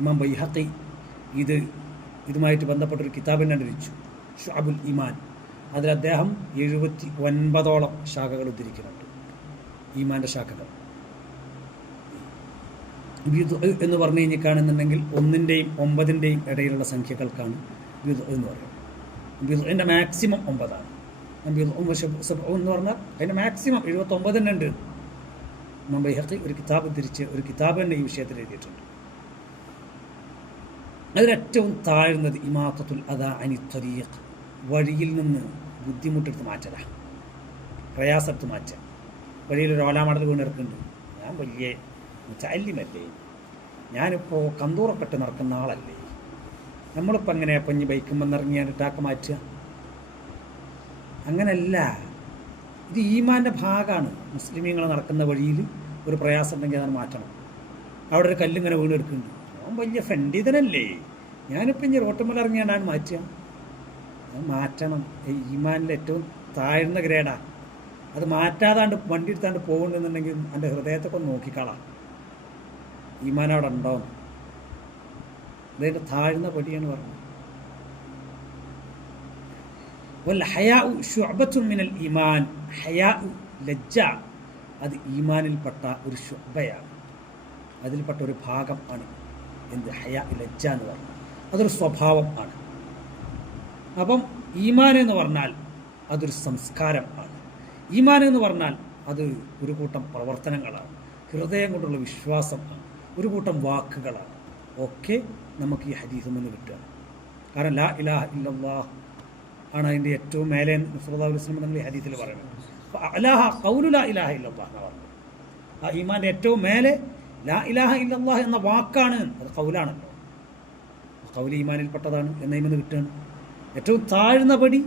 ഇമാം ബൈഹഖി ഇതുമായിട്ട് ബന്ധപ്പെട്ടൊരു കിതാബിനെ രചിച്ചു, ശുഅബുൽ ഈമാൻ. അതിൽ അദ്ദേഹം 79ഓളം ശാഖകൾ ഉദ്ധരിക്കുന്നുണ്ട്, ഈമാൻ്റെ ശാഖകൾ. ബിദ്ഉ എന്ന് പറഞ്ഞു കഴിഞ്ഞാൽ കാണുന്നുണ്ടെങ്കിൽ 1-ൻ്റെയും 9-ൻ്റെയും ഇടയിലുള്ള സംഖ്യകൾക്കാണ് ബിദ്ഉ എന്ന് പറയുന്നത്. ബിദ്ഉൻ്റെ മാക്സിമം 9ആണ്. ബിദ്ഉ സബ്ഉ എന്ന് പറഞ്ഞാൽ അതിൻ്റെ മാക്സിമം 79 തന്നെ ഉണ്ട്. ഇമാം ബൈഹഖി ഒരു കിതാബ് തന്നെ ഈ വിഷയത്തിൽ എഴുതിയിട്ടുണ്ട്. അതിലേറ്റവും താഴ്ന്നത് ഇമാത്തത്തുൽ അദാ അനി ത്വരീഖ്, വഴിയിൽ നിന്ന് ബുദ്ധിമുട്ടെടുത്ത് മാറ്റലാണ്, പ്രയാസെടുത്ത് മാറ്റുക. വഴിയിൽ ഒരു ഓലാമടൽ വീണ് ഇറക്കുന്നുണ്ട്, ഞാൻ വലിയ മുത്തഅല്ലിമല്ലേ, ഞാനിപ്പോൾ കന്തൂറപ്പെട്ട് നടക്കുന്ന ആളല്ലേ, നമ്മളിപ്പോൾ എങ്ങനെ പഞ്ഞ് ബൈക്കുമ്പോൾ ഇറങ്ങിയാൽ ടാക്ക് മാറ്റുക? അങ്ങനല്ല, ഇത് ഈമാൻ്റെ ഭാഗമാണ്. മുസ്ലിമീങ്ങൾ നടക്കുന്ന വഴിയിൽ ഒരു പ്രയാസം ഉണ്ടെങ്കിൽ അതാണ് മാറ്റണം. അവിടെ ഒരു കല്ലിങ്ങനെ വീണെടുക്കുന്നുണ്ട്, ഞാൻ വലിയ ഫണ്ടിതനല്ലേ, ഞാനിപ്പോൾ ഇനി റോട്ടുമ്പോൾ ഇറങ്ങിയാണ്ടാണ് മാറ്റുക? അത് മാറ്റണം. ഈമാനിൽ ഏറ്റവും താഴ്ന്ന ഗ്രേഡാണ്. അത് മാറ്റാതാണ്ട് വണ്ടി എടുത്താണ്ട് പോകുന്നുണ്ടെന്നുണ്ടെങ്കിൽ എൻ്റെ ഹൃദയത്തൊക്കെ ഒന്ന് നോക്കിക്കളാം, ഈമാൻ അവിടെ ഉണ്ടാവും. അതിൻ്റെ താഴ്ന്ന പടിയാണ് പറഞ്ഞത്. വൽ ഹയാഉ ശുഅബത്തുൻ മിനൽ ഈമാൻ, ഹയാഉ ലജ്ജ, അത് ഈമാനിൽപ്പെട്ട ഒരു ശുഅബയാണ്, അതിൽപ്പെട്ട ഒരു ഭാഗം ആണ്. എന്ത്? ഹയാ ലജ്ജ എന്ന് പറഞ്ഞാൽ അതൊരു സ്വഭാവം ആണ്. അപ്പം ഈമാൻ എന്ന് പറഞ്ഞാൽ അതൊരു സംസ്കാരം ആണ്. ഈമാൻ എന്ന് പറഞ്ഞാൽ അത് ഒരു കൂട്ടം പ്രവർത്തനങ്ങളാണ്, ഹൃദയം കൊണ്ടുള്ള വിശ്വാസമാണ്, ഒരു കൂട്ടം വാക്കുകളാണ്. ഒക്കെ നമുക്ക് ഈ ഹദീസിൽ നിന്ന് കിട്ടുകയാണ്. കാരണം ലാ ഇലാഹ ഇല്ലല്ലാഹ് ആണ് അതിൻ്റെ ഏറ്റവും മേലെ സല്ലല്ലാഹു അലൈഹി വസല്ലം നിങ്ങൾ ഈ ഹദീസിൽ പറയുന്നത്. അലാഹ ഖൗലു ലാ ഇലാഹ ഇല്ലല്ലാഹ് എന്ന് പറഞ്ഞത്. ആ ഈമാൻ്റെ ഏറ്റവും മേലെ ലാ ഇലാഹ ഇല്ലല്ലാഹ് എന്ന വാക്കാണ്. അത് ഖൗലാണല്ലോ, ഖൗൽ ഈമാനിൽപ്പെട്ടതാണ് എന്നതിൽ കിട്ടുകയാണ്. ഏറ്റവും താഴ്ന്ന പടി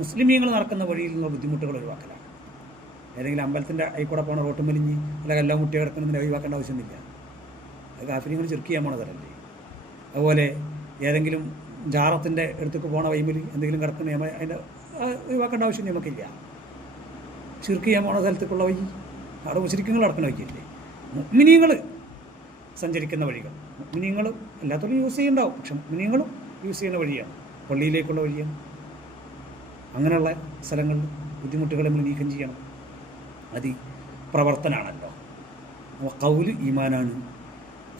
മുസ്ലിമീങ്ങൾ നടക്കുന്ന വഴിയിൽ നിന്നുള്ള ബുദ്ധിമുട്ടുകൾ ഒഴിവാക്കലാണ്. ഏതെങ്കിലും അമ്പലത്തിൻ്റെ ആയിക്കൂടെ പോണ റോട്ടും വലിഞ്ഞ് അല്ലെങ്കിൽ എല്ലാം മുട്ടി കിടക്കുന്നതിന് ഒഴിവാക്കേണ്ട ആവശ്യമൊന്നുമില്ല. അത് കാഫിര്യങ്ങൾ ചെറുക്ക് ചെയ്യാൻ പോണതല്ലേ. അതുപോലെ ഏതെങ്കിലും ജാറത്തിൻ്റെ അടുത്തേക്ക് പോണ വൈമിൽ എന്തെങ്കിലും കിടക്കുന്ന അതിൻ്റെ ഒഴിവാക്കേണ്ട ആവശ്യം നമുക്കില്ല. ചെറുക്ക് ചെയ്യാൻ പോണ സ്ഥലത്തേക്കുള്ള വഴി അവിടെ മുസ്ലിങ്ങൾ നടക്കുന്ന വഴിക്കില്ലേ. മുഅ്മിനീങ്ങൾ സഞ്ചരിക്കുന്ന വഴികൾ, മുഅ്മിനീങ്ങൾ എല്ലാത്തോടും യൂസ് ചെയ്യുന്നുണ്ടാവും, പക്ഷെ മുഅ്മിനീങ്ങളും യൂസ് ചെയ്യുന്ന വഴിയാണ്, പള്ളിയിലേക്കുള്ള വഴിയാണ്. അങ്ങനെയുള്ള സ്ഥലങ്ങളിൽ ബുദ്ധിമുട്ടുകൾ നമ്മൾ നീക്കം ചെയ്യണം. അത് പ്രവർത്തനമാണല്ലോ. ഖൗല് ഈമാനാണ്,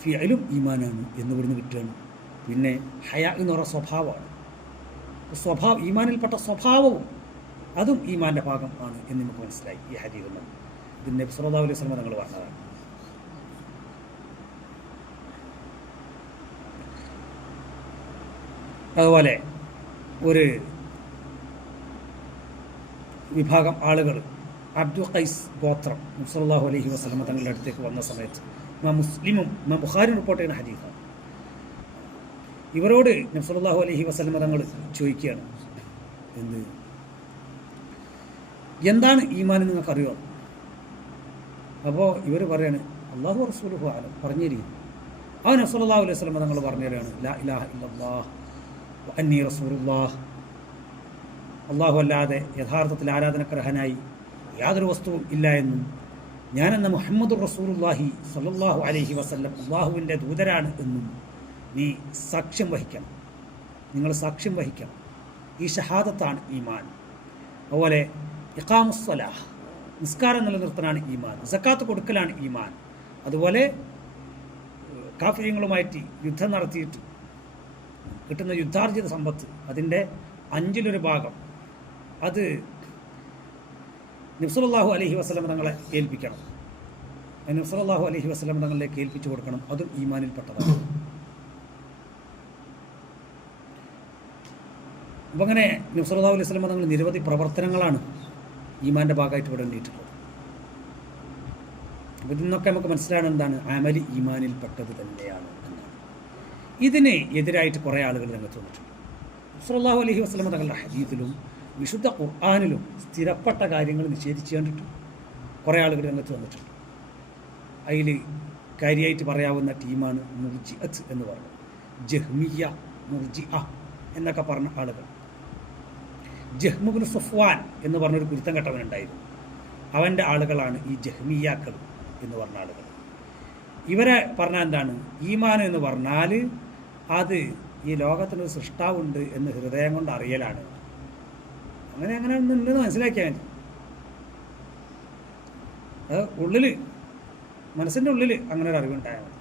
ഫിഅലും ഈമാനാണ് എന്ന് ഇവിടുന്ന് കിട്ടുകയാണ്. പിന്നെ ഹയാ എന്ന് പറയുന്ന സ്വഭാവമാണ്. ഈമാനിൽപ്പെട്ട സ്വഭാവവും അതും ഈമാൻ്റെ ഭാഗം ആണ് എന്ന് നമുക്ക് മനസ്സിലായി ഈ ഹദീസിൽ നിന്ന്. ഇത് നബി സല്ലല്ലാഹു അലൈഹി വസല്ലം തങ്ങൾ പറഞ്ഞതാണ്. അതുപോലെ ഒരു വിഭാഗം ആളുകൾ അബ്ദുൽ ഖൈസ് ഗോത്രം നബി സല്ലല്ലാഹു അലൈഹി വസല്ലം തങ്ങളുടെ അടുത്തേക്ക് വന്ന സമയത്ത് മുസ്ലിമും ബുഖാരിയും റിപ്പോർട്ട് ചെയ്യുന്ന ഹദീസാണ്. ഇവരോട് നബി സല്ലല്ലാഹു അലൈഹി വസല്ലം തങ്ങൾ ചോദിക്കുകയാണ്, എന്താണ് ഈമാൻ നിങ്ങൾക്കറിയോ? അപ്പോൾ ഇവർ പറയാണ് അല്ലാഹു റസൂലുഹു അലം, പറഞ്ഞിരിക്കും. അവൻ നബി സല്ലല്ലാഹു അലൈഹി വസല്ലം തങ്ങൾ പറഞ്ഞു തരാണ്, ലാ ഇലാഹ ഇല്ലല്ലാഹ് വ അന്നി റസൂലുള്ളാഹ്, അള്ളാഹു അല്ലാതെ യഥാർത്ഥത്തിൽ ആരാധനക്കർഹനായി യാതൊരു വസ്തുവും ഇല്ല എന്നും ഞാനെന്ന മുഹമ്മദുർ റസൂലുള്ളാഹി സ്വല്ലല്ലാഹു അലൈഹി വസല്ലം അള്ളാഹുവിൻ്റെ ദൂതരാണ് എന്നും നീ സാക്ഷ്യം വഹിക്കണം, നിങ്ങൾ സാക്ഷ്യം വഹിക്കണം. ഈ ഷഹാദത്താണ് ഈമാൻ. അതുപോലെ ഇഖാമുസ്സലാഹ്, നിസ്കാരം നിലനിർത്തലാണ് ഈമാൻ. സക്കാത്ത് കൊടുക്കലാണ് ഈമാൻ. അതുപോലെ കാഫിര്യങ്ങളുമായിട്ട് യുദ്ധം നടത്തിയിട്ട് കിട്ടുന്ന യുദ്ധാർജിത സമ്പത്ത് അതിൻ്റെ 5-1 ഭാഗം അത് നബി സല്ലല്ലാഹു അലൈഹി വസല്ലം തങ്ങളെ ഏൽപ്പിക്കണം. നബി സല്ലല്ലാഹു അലൈഹി വസല്ലം തങ്ങളിലേക്ക് ഏൽപ്പിച്ചു കൊടുക്കണം. അതും ഈമാനിൽപ്പെട്ടതാണ്. അപ്പം അങ്ങനെ നബി സല്ലല്ലാഹു അലൈഹി വസല്ലം തങ്ങൾ നിരവധി പ്രവർത്തനങ്ങളാണ് ഈമാൻ്റെ ഭാഗമായിട്ട് ഇവിടെ എണ്ണിയിട്ടുള്ളത്. അപ്പോൾ ഇതിൽ നിന്നൊക്കെ നമുക്ക് മനസ്സിലാകുന്നത് എന്താണ്? അമലി ഈമാനിൽപ്പെട്ടത് തന്നെയാണ് എന്നാണ്. ഇതിന് എതിരായിട്ട് കുറേ ആളുകൾ രംഗത്ത് വന്നിട്ടുണ്ട്. സല്ലല്ലാഹു അലൈഹി വസല്ലം തങ്ങളുടെ ഹദീസിലും വിശുദ്ധ ഖുർആനിലും സ്ഥിരപ്പെട്ട കാര്യങ്ങൾ നിഷേധിച്ചു കണ്ടിട്ട് കുറേ ആളുകൾ രംഗത്ത് വന്നിട്ടുണ്ട്. അതിൽ കാര്യമായിട്ട് പറയാവുന്ന ടീമാണ് മുർജിഅത്ത് എന്ന് പറയുന്നത്. ജഹ്മിയ, മുർജിഅ എന്നൊക്കെ പറഞ്ഞ ആളുകൾ. ജഹ്മു ഇബ്നു സഫ്വാൻ എന്ന് പറഞ്ഞൊരു കുരുത്തം കെട്ടവനുണ്ടായിരുന്നു. അവൻ്റെ ആളുകളാണ് ഈ ജഹ്മിയാക്കൾ എന്ന് പറഞ്ഞ ആളുകൾ. ഇവരെ പറഞ്ഞാൽ എന്താണ്? ഈമാൻ എന്ന് പറഞ്ഞാൽ അത് ഈ ലോകത്തിനൊരു സൃഷ്ടാവുണ്ട് എന്ന് ഹൃദയം കൊണ്ട് അറിയലാണ്. അങ്ങനെ ഉണ്ടെന്ന് മനസ്സിലാക്കിയാൽ മതി. അത് ഉള്ളിൽ, മനസ്സിൻ്റെ ഉള്ളിൽ അങ്ങനെ ഒരു അറിവുണ്ടായാൽ മതി.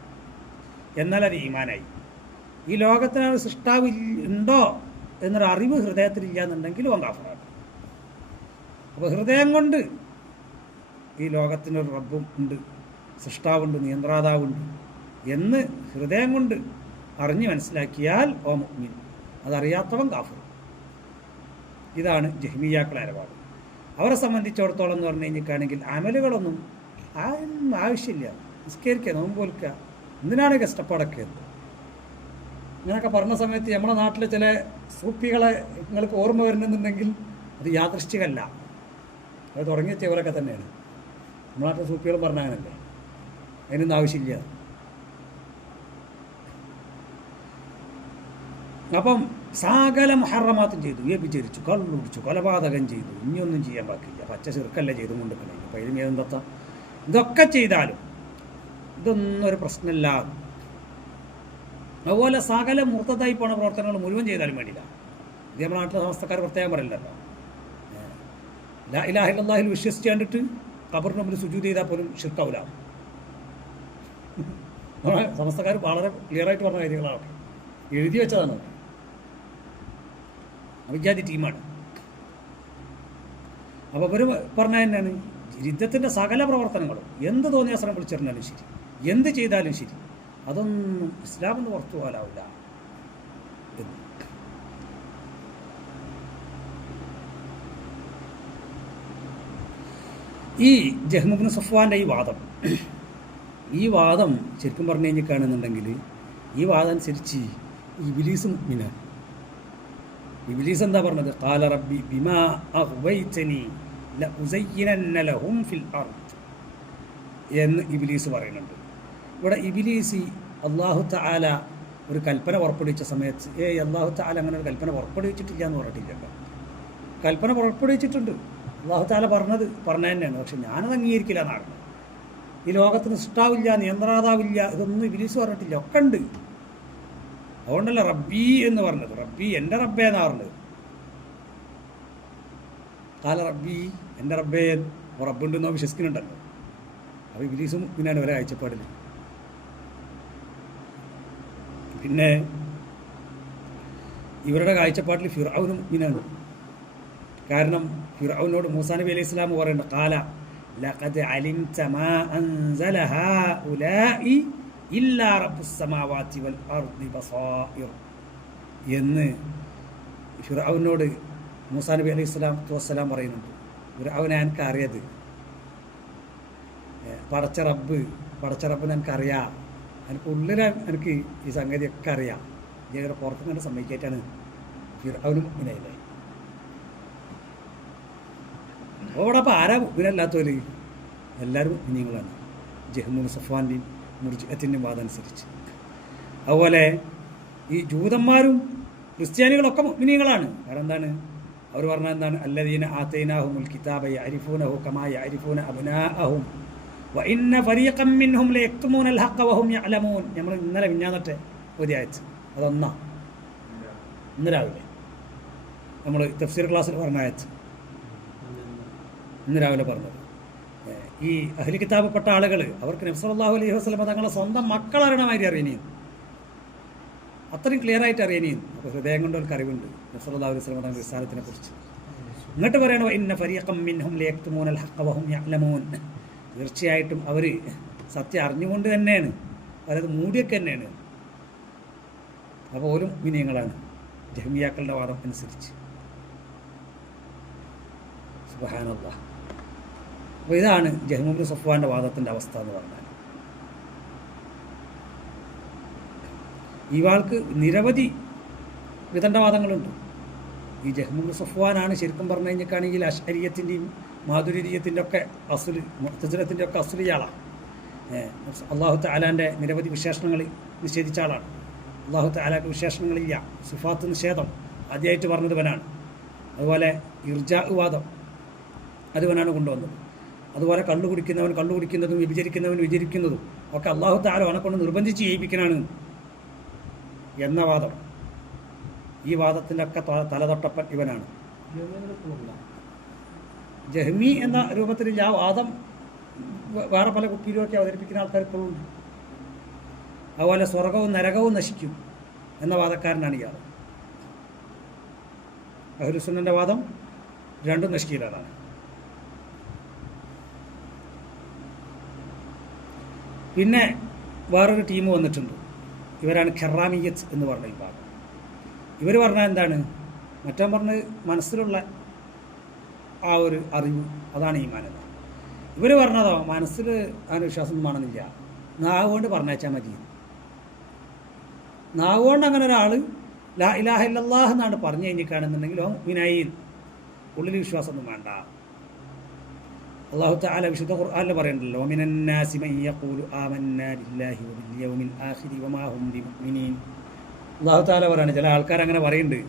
എന്നാൽ അത് ഈമാനായി. ഈ ലോകത്തിനൊരു സൃഷ്ടാവ് ഉണ്ടോ എന്നൊരു അറിവ് ഹൃദയത്തിലില്ല എന്നുണ്ടെങ്കിൽ അവൻ കാഫിറാണ്. അപ്പോൾ ഹൃദയം കൊണ്ട് ഈ ലോകത്തിനൊരു റബ്ബും ഉണ്ട്, സൃഷ്ടാവുണ്ട്, നിയന്ത്രാതാവുണ്ട് എന്ന് ഹൃദയം കൊണ്ട് അറിഞ്ഞ് മനസ്സിലാക്കിയാൽ ഓ മുഅ്മിൻ, അതറിയാത്തവൻ കാഫിർ. ഇതാണ് ജഹ്മിയാക്കളുടെ നിലപാട്. അവരെ സംബന്ധിച്ചിടത്തോളം എന്ന് പറഞ്ഞു കഴിഞ്ഞിട്ടാണെങ്കിൽ അമലുകളൊന്നും ആവശ്യമില്ല. നിസ്കരിക്കുക, നോമ്പ് നോൽക്കുക, എന്തിനാണ് കഷ്ടപ്പാടൊക്കെ? ഇങ്ങനെയൊക്കെ പറഞ്ഞ സമയത്ത് നമ്മുടെ നാട്ടിലെ ചില സൂപ്പികളെ നിങ്ങൾക്ക് ഓർമ്മ വരുന്നുണ്ടെങ്കിൽ അത് യാദൃശ്ചികമല്ല, അത് തുടങ്ങിയ ചെവരൊക്കെ തന്നെയാണ്. നമ്മുടെ നാട്ടിലെ സൂപ്പികളും പറഞ്ഞ അങ്ങനല്ലേ, അതിനൊന്നും ആവശ്യമില്ല. അപ്പം സകല മുഹറമാത്തും ചെയ്തു, വ്യഭിചരിച്ചു, കള്ളുടിച്ചു, കൊലപാതകം ചെയ്തു, ഇനിയൊന്നും ചെയ്യാൻ പാടില്ല. പച്ച ചെറുക്കല്ല ചെയ്തു കൊണ്ടിരിക്കണേ. അപ്പം ഇതിന് എന്തൊക്കെ ഇതൊക്കെ ചെയ്താലും ഇതൊന്നും ഒരു പ്രശ്നമില്ല. അതുപോലെ സകല മുർത്തതായി പോണ പ്രവർത്തനങ്ങൾ മുഴുവൻ ചെയ്താലും വേണ്ടില്ല. ഇത് നമ്മുടെ നാട്ടിലെ സമസ്തക്കാർ പ്രത്യേകം പറയില്ലല്ലോ. ലാ ഇലാഹ ഇല്ലല്ലാഹിൽ വിശ്വസിച്ച് കണ്ടിട്ട് ഖബറിന് മുമ്പിൽ സുജൂദ് ചെയ്താൽ പോലും ശിർക്കാവൂല. നമ്മളെ സമസ്തക്കാർ വളരെ ക്ലിയറായിട്ട് പറഞ്ഞ കാര്യങ്ങളാണ്, എഴുതി വെച്ചതാണ്. അവിജാതി ടീമാണ്. അപ്പോൾ ഇവർ പറഞ്ഞ തന്നെയാണ് യുദ്ധത്തിൻ്റെ സകല പ്രവർത്തനങ്ങളും എന്ത് തോന്നിയ അവസരം വിളിച്ചിരുന്നാലും ശരി, എന്ത് ചെയ്താലും ശരി, അതൊന്നും ഇസ്ലാമെന്ന് പുറത്തു പോകാനാവില്ല എന്ന്. ഈ ജഹ്മു ഇബ്നു സഫ്വാൻ്റെ ഈ വാദം ശരിക്കും പറഞ്ഞു കഴിഞ്ഞിട്ടാണെന്നുണ്ടെങ്കിൽ ഈ വാദം അനുസരിച്ച് ഇബ്ലീസ് മുഅ്മിനാണ്. ഇബ്ലീസ് എന്താ പറഞ്ഞത്? ഖാല റബ്ബി ബിമാ അഗ്വൈതനി ലഉസയ്യിനന്ന ലഹും ഫിൽ അർദ് എന്ന് ഇബ്ലീസ് പറയുന്നുണ്ട്. ഇവിടെ ഇബ്ലീസ് അല്ലാഹു തആല ഒരു കൽപ്പന പുറപ്പെടുവിച്ച സമയത്ത് അല്ലാഹു തആല അങ്ങനെ ഒരു കൽപ്പന പുറപ്പെടുവിച്ചിട്ടില്ല എന്ന് പറഞ്ഞിട്ടില്ലല്ലോ. കൽപ്പന പുറപ്പെടുവിച്ചിട്ടുണ്ട്. അല്ലാഹു തആല പറഞ്ഞ തന്നെയാണ്. പക്ഷെ ഞാനത് അംഗീകരിക്കില്ല എന്നാണ്. ഈ ലോകത്തിന് സൃഷ്ടാവില്ല, നിയന്ത്രാതാവില്ല, ഇതൊന്നും ഇബ്ലീസ് പറഞ്ഞിട്ടില്ല. ഒക്കെ ഉണ്ട്. അതുകൊണ്ടല്ല റബ്ബി എന്ന് പറഞ്ഞത്. റബ്ബി എൻ്റെ റബ്ബേ എന്നാണ് പറഞ്ഞത്. കാല റബ്ബി എൻ്റെ റബ്ബേ, റബ്ബുണ്ടെന്നോ വിശ്വസിക്കുന്നുണ്ടല്ലോ. അപ്പോൾ ഇബ്ലീസും പിന്നാണ് ഒരേ കാഴ്ചപ്പാടിൽ. പിന്നെ ഇവരുടെ കാഴ്ചപ്പാട്ടിൽ ഫിർഔനും മുഅ്മിനാണ്. കാരണം ഫിർഔനോട് മൂസാ നബി അലൈഹി സ്വലാം പറയുന്നുണ്ട്, ഖാല ലഖദ് അലിംത മാ അൻസല ഹഉലാഇ ഇല്ലാ റബ്ബുസ് സമാവാതി വൽ അർദി ബസായിർ എന്ന് ഫിർഔനോട് മൂസാ നബി അലൈഹി സ്വലാത്തു വസ്സലാം പറയുന്നുണ്ട്. ഫിർഔനെ എനിക്ക് അറിയത്, പടച്ച റബ്ബിനെ എനിക്കറിയാം, എനിക്ക് ഉള്ളിൽ എനിക്ക് ഈ സംഗതിയൊക്കെ അറിയാം. ഇങ്ങനെ പുറത്തു നിന്ന് സമ്മതിക്കായിട്ടാണ് ഫിർഔനും മുഅ്മിനായില്ലേ. അവിടെ അപ്പോൾ ആരാ മുഅ്മിനല്ലാത്തവർ? എല്ലാവരും മുഅ്മിനീങ്ങളാണ്. ജഹ്മു ഇബ്നു സഫ്വാൻ്റെയും മുർജിഅത്തിൻ്റെയും വാദം അനുസരിച്ച്. അതുപോലെ ഈ ജൂതന്മാരും ക്രിസ്ത്യാനികളൊക്കെ മുഅ്മിനീങ്ങളാണ്. കാരണം എന്താണ്? അവർ പറഞ്ഞാൽ എന്താണ്? അല്ലദീന ആതൈനാഹുമുൽ കിതാബ യഅരിഫൂനഹു കമാ യഅരിഫൂന അബ്നാഅഹും വഇന്ന ഫരീഖൻ മിൻഹും ലയക്തുമൂനൽ ഹഖ്ക വഹും യഅലമൂൻ. നമ്മൾ ഇന്നലെ വിഞ്ഞാന്നത്തെ ഒരു ആയത്ത്, അതൊന്നാ ഇന്ന് രാവിലെ നമ്മൾ തഫ്സീർ ക്ലാസ്സിൽ പറഞ്ഞ ആയത്ത്, ഇന്ന് രാവിലെ പറഞ്ഞത്. ഈ അഹ്ലി കിതാബപ്പെട്ട ആളുകൾ അവർക്ക് നബി സല്ലല്ലാഹു അലൈഹി വസല്ലം തങ്ങളെ സ്വന്തം മക്കളറിയണമാതിരി അറിയണീന്ന്, അത്രയും ക്ലിയർ ആയിട്ട് അറിയണീന്ന്. അപ്പോൾ ഹൃദയം കൊണ്ട് അവർക്ക് അറിവുണ്ട് നബി സല്ലല്ലാഹു അലൈഹി വസല്ലം തങ്ങളുടെ റിസാലത്തിനെ കുറിച്ച്. എന്നിട്ട് പറയണോ ഇന്ന ഫരീഖൻ മിൻഹും ലയക്തുമൂനൽ ഹഖ്ക വഹും യഅലമൂൻ. തീർച്ചയായിട്ടും അവർ സത്യം അറിഞ്ഞുകൊണ്ട് തന്നെയാണ്, അവരത് മൂടിയൊക്കെ തന്നെയാണ്. അപ്പോൾ ഓരും വിനയങ്ങളാണ് ജഹ്മിയാക്കളുടെ വാദം അനുസരിച്ച്. സുബ്ഹാനല്ലാഹ്. അപ്പോൾ ഇതാണ് ജഹ്മു ഇബ്നു സഫ്വാൻ്റെ വാദത്തിൻ്റെ അവസ്ഥ എന്ന് പറഞ്ഞാൽ. ഈ വാൾക്ക് നിരവധി വിദണ്ഡവാദങ്ങളുണ്ട്. ഈ ജഹ്മു ഇബ്നു സഫ്വാനാണ് ശരിക്കും പറഞ്ഞു കഴിഞ്ഞിട്ടാണെങ്കിൽ അശ്അരിയത്തിൻ്റെയും മാധുരീയത്തിൻ്റെ ഒക്കെ അസുല്, മുഅ്തസിലത്തിൻ്റെ ഒക്കെ അസുൽ ഇയാളാണ്. അല്ലാഹു തആലാൻ്റെ നിരവധി വിശേഷണങ്ങൾ നിഷേധിച്ച ആളാണ്. അല്ലാഹു തആലാക്ക് വിശേഷണങ്ങളില്ല, സിഫാത്ത് നിഷേധം ആദ്യമായിട്ട് പറഞ്ഞത് ഇവനാണ്. അതുപോലെ ഇർജാ വാദം അത് ഇവനാണ് കൊണ്ടുവന്നത്. അതുപോലെ കള്ളു കുടിക്കുന്നതും വിഭജിക്കുന്നവൻ വിചരിക്കുന്നതും ഒക്കെ അല്ലാഹു തആല അവനെ കൊണ്ട് നിർബന്ധിച്ച് ചെയ്യിപ്പിക്കനാണ് എന്ന വാദം. ഈ വാദത്തിൻ്റെ ഒക്കെ തലതൊട്ടപ്പൻ ഇവനാണ്. ജഹ്മി എന്ന രൂപത്തിൽ ആ വാദം വേറെ പല കുട്ടിയിലുമൊക്കെ അവതരിപ്പിക്കുന്ന ആൾക്കാർ ഇപ്പോഴും ഉണ്ട്. അതുപോലെ സ്വർഗവും നരകവും നശിക്കും എന്ന വാദക്കാരനാണ് ഇയാൾ. അഹ്ലുസുന്നൻ്റെ വാദം രണ്ടും നശിക്കില്ലാതാണ്. പിന്നെ വേറൊരു ടീം വന്നിട്ടുണ്ട്, ഇവരാണ് ഖറാമിയത്ത് എന്ന് പറഞ്ഞ വിഭാഗം. ഇവർ പറഞ്ഞാൽ എന്താണ്? മറ്റവൻ പറഞ്ഞ് മനസ്സിലുള്ള ആ ഒരു അറിവ്, അതാണ് ഈമാൻ എന്ന്. ഇവർ പറഞ്ഞതോ മനസ്സിൽ അങ്ങനെ വിശ്വാസം വേണമെന്നില്ല, നാവുകൊണ്ട് പറഞ്ഞേച്ചാൽ മതി. നാവുകൊണ്ട് അങ്ങനെ ഒരാൾ ലാ ഇലാഹ ഇല്ലല്ലാഹ് എന്നാണ് പറഞ്ഞു കഴിഞ്ഞിട്ടാണെന്നുണ്ടെങ്കിൽ മുഅ്മിനീൻ, ഉള്ളിൽ വിശ്വാസമൊന്നും വേണ്ട. അല്ലാഹു തആല വിശുദ്ധ ഖുർആനിൽ പറയുന്നുണ്ടല്ലോ, വമിനൻ നാസി മൻ യഖൂലു ആമന്നാ ബില്ലാഹി വബിൽ യൗമിൽ ആഖിരി വമാ ഹും ബിമുഅ്മിനീൻ. അല്ലാഹു തആല പറയാണ്, ചില ആൾക്കാർ അങ്ങനെ പറയുന്നുണ്ട്,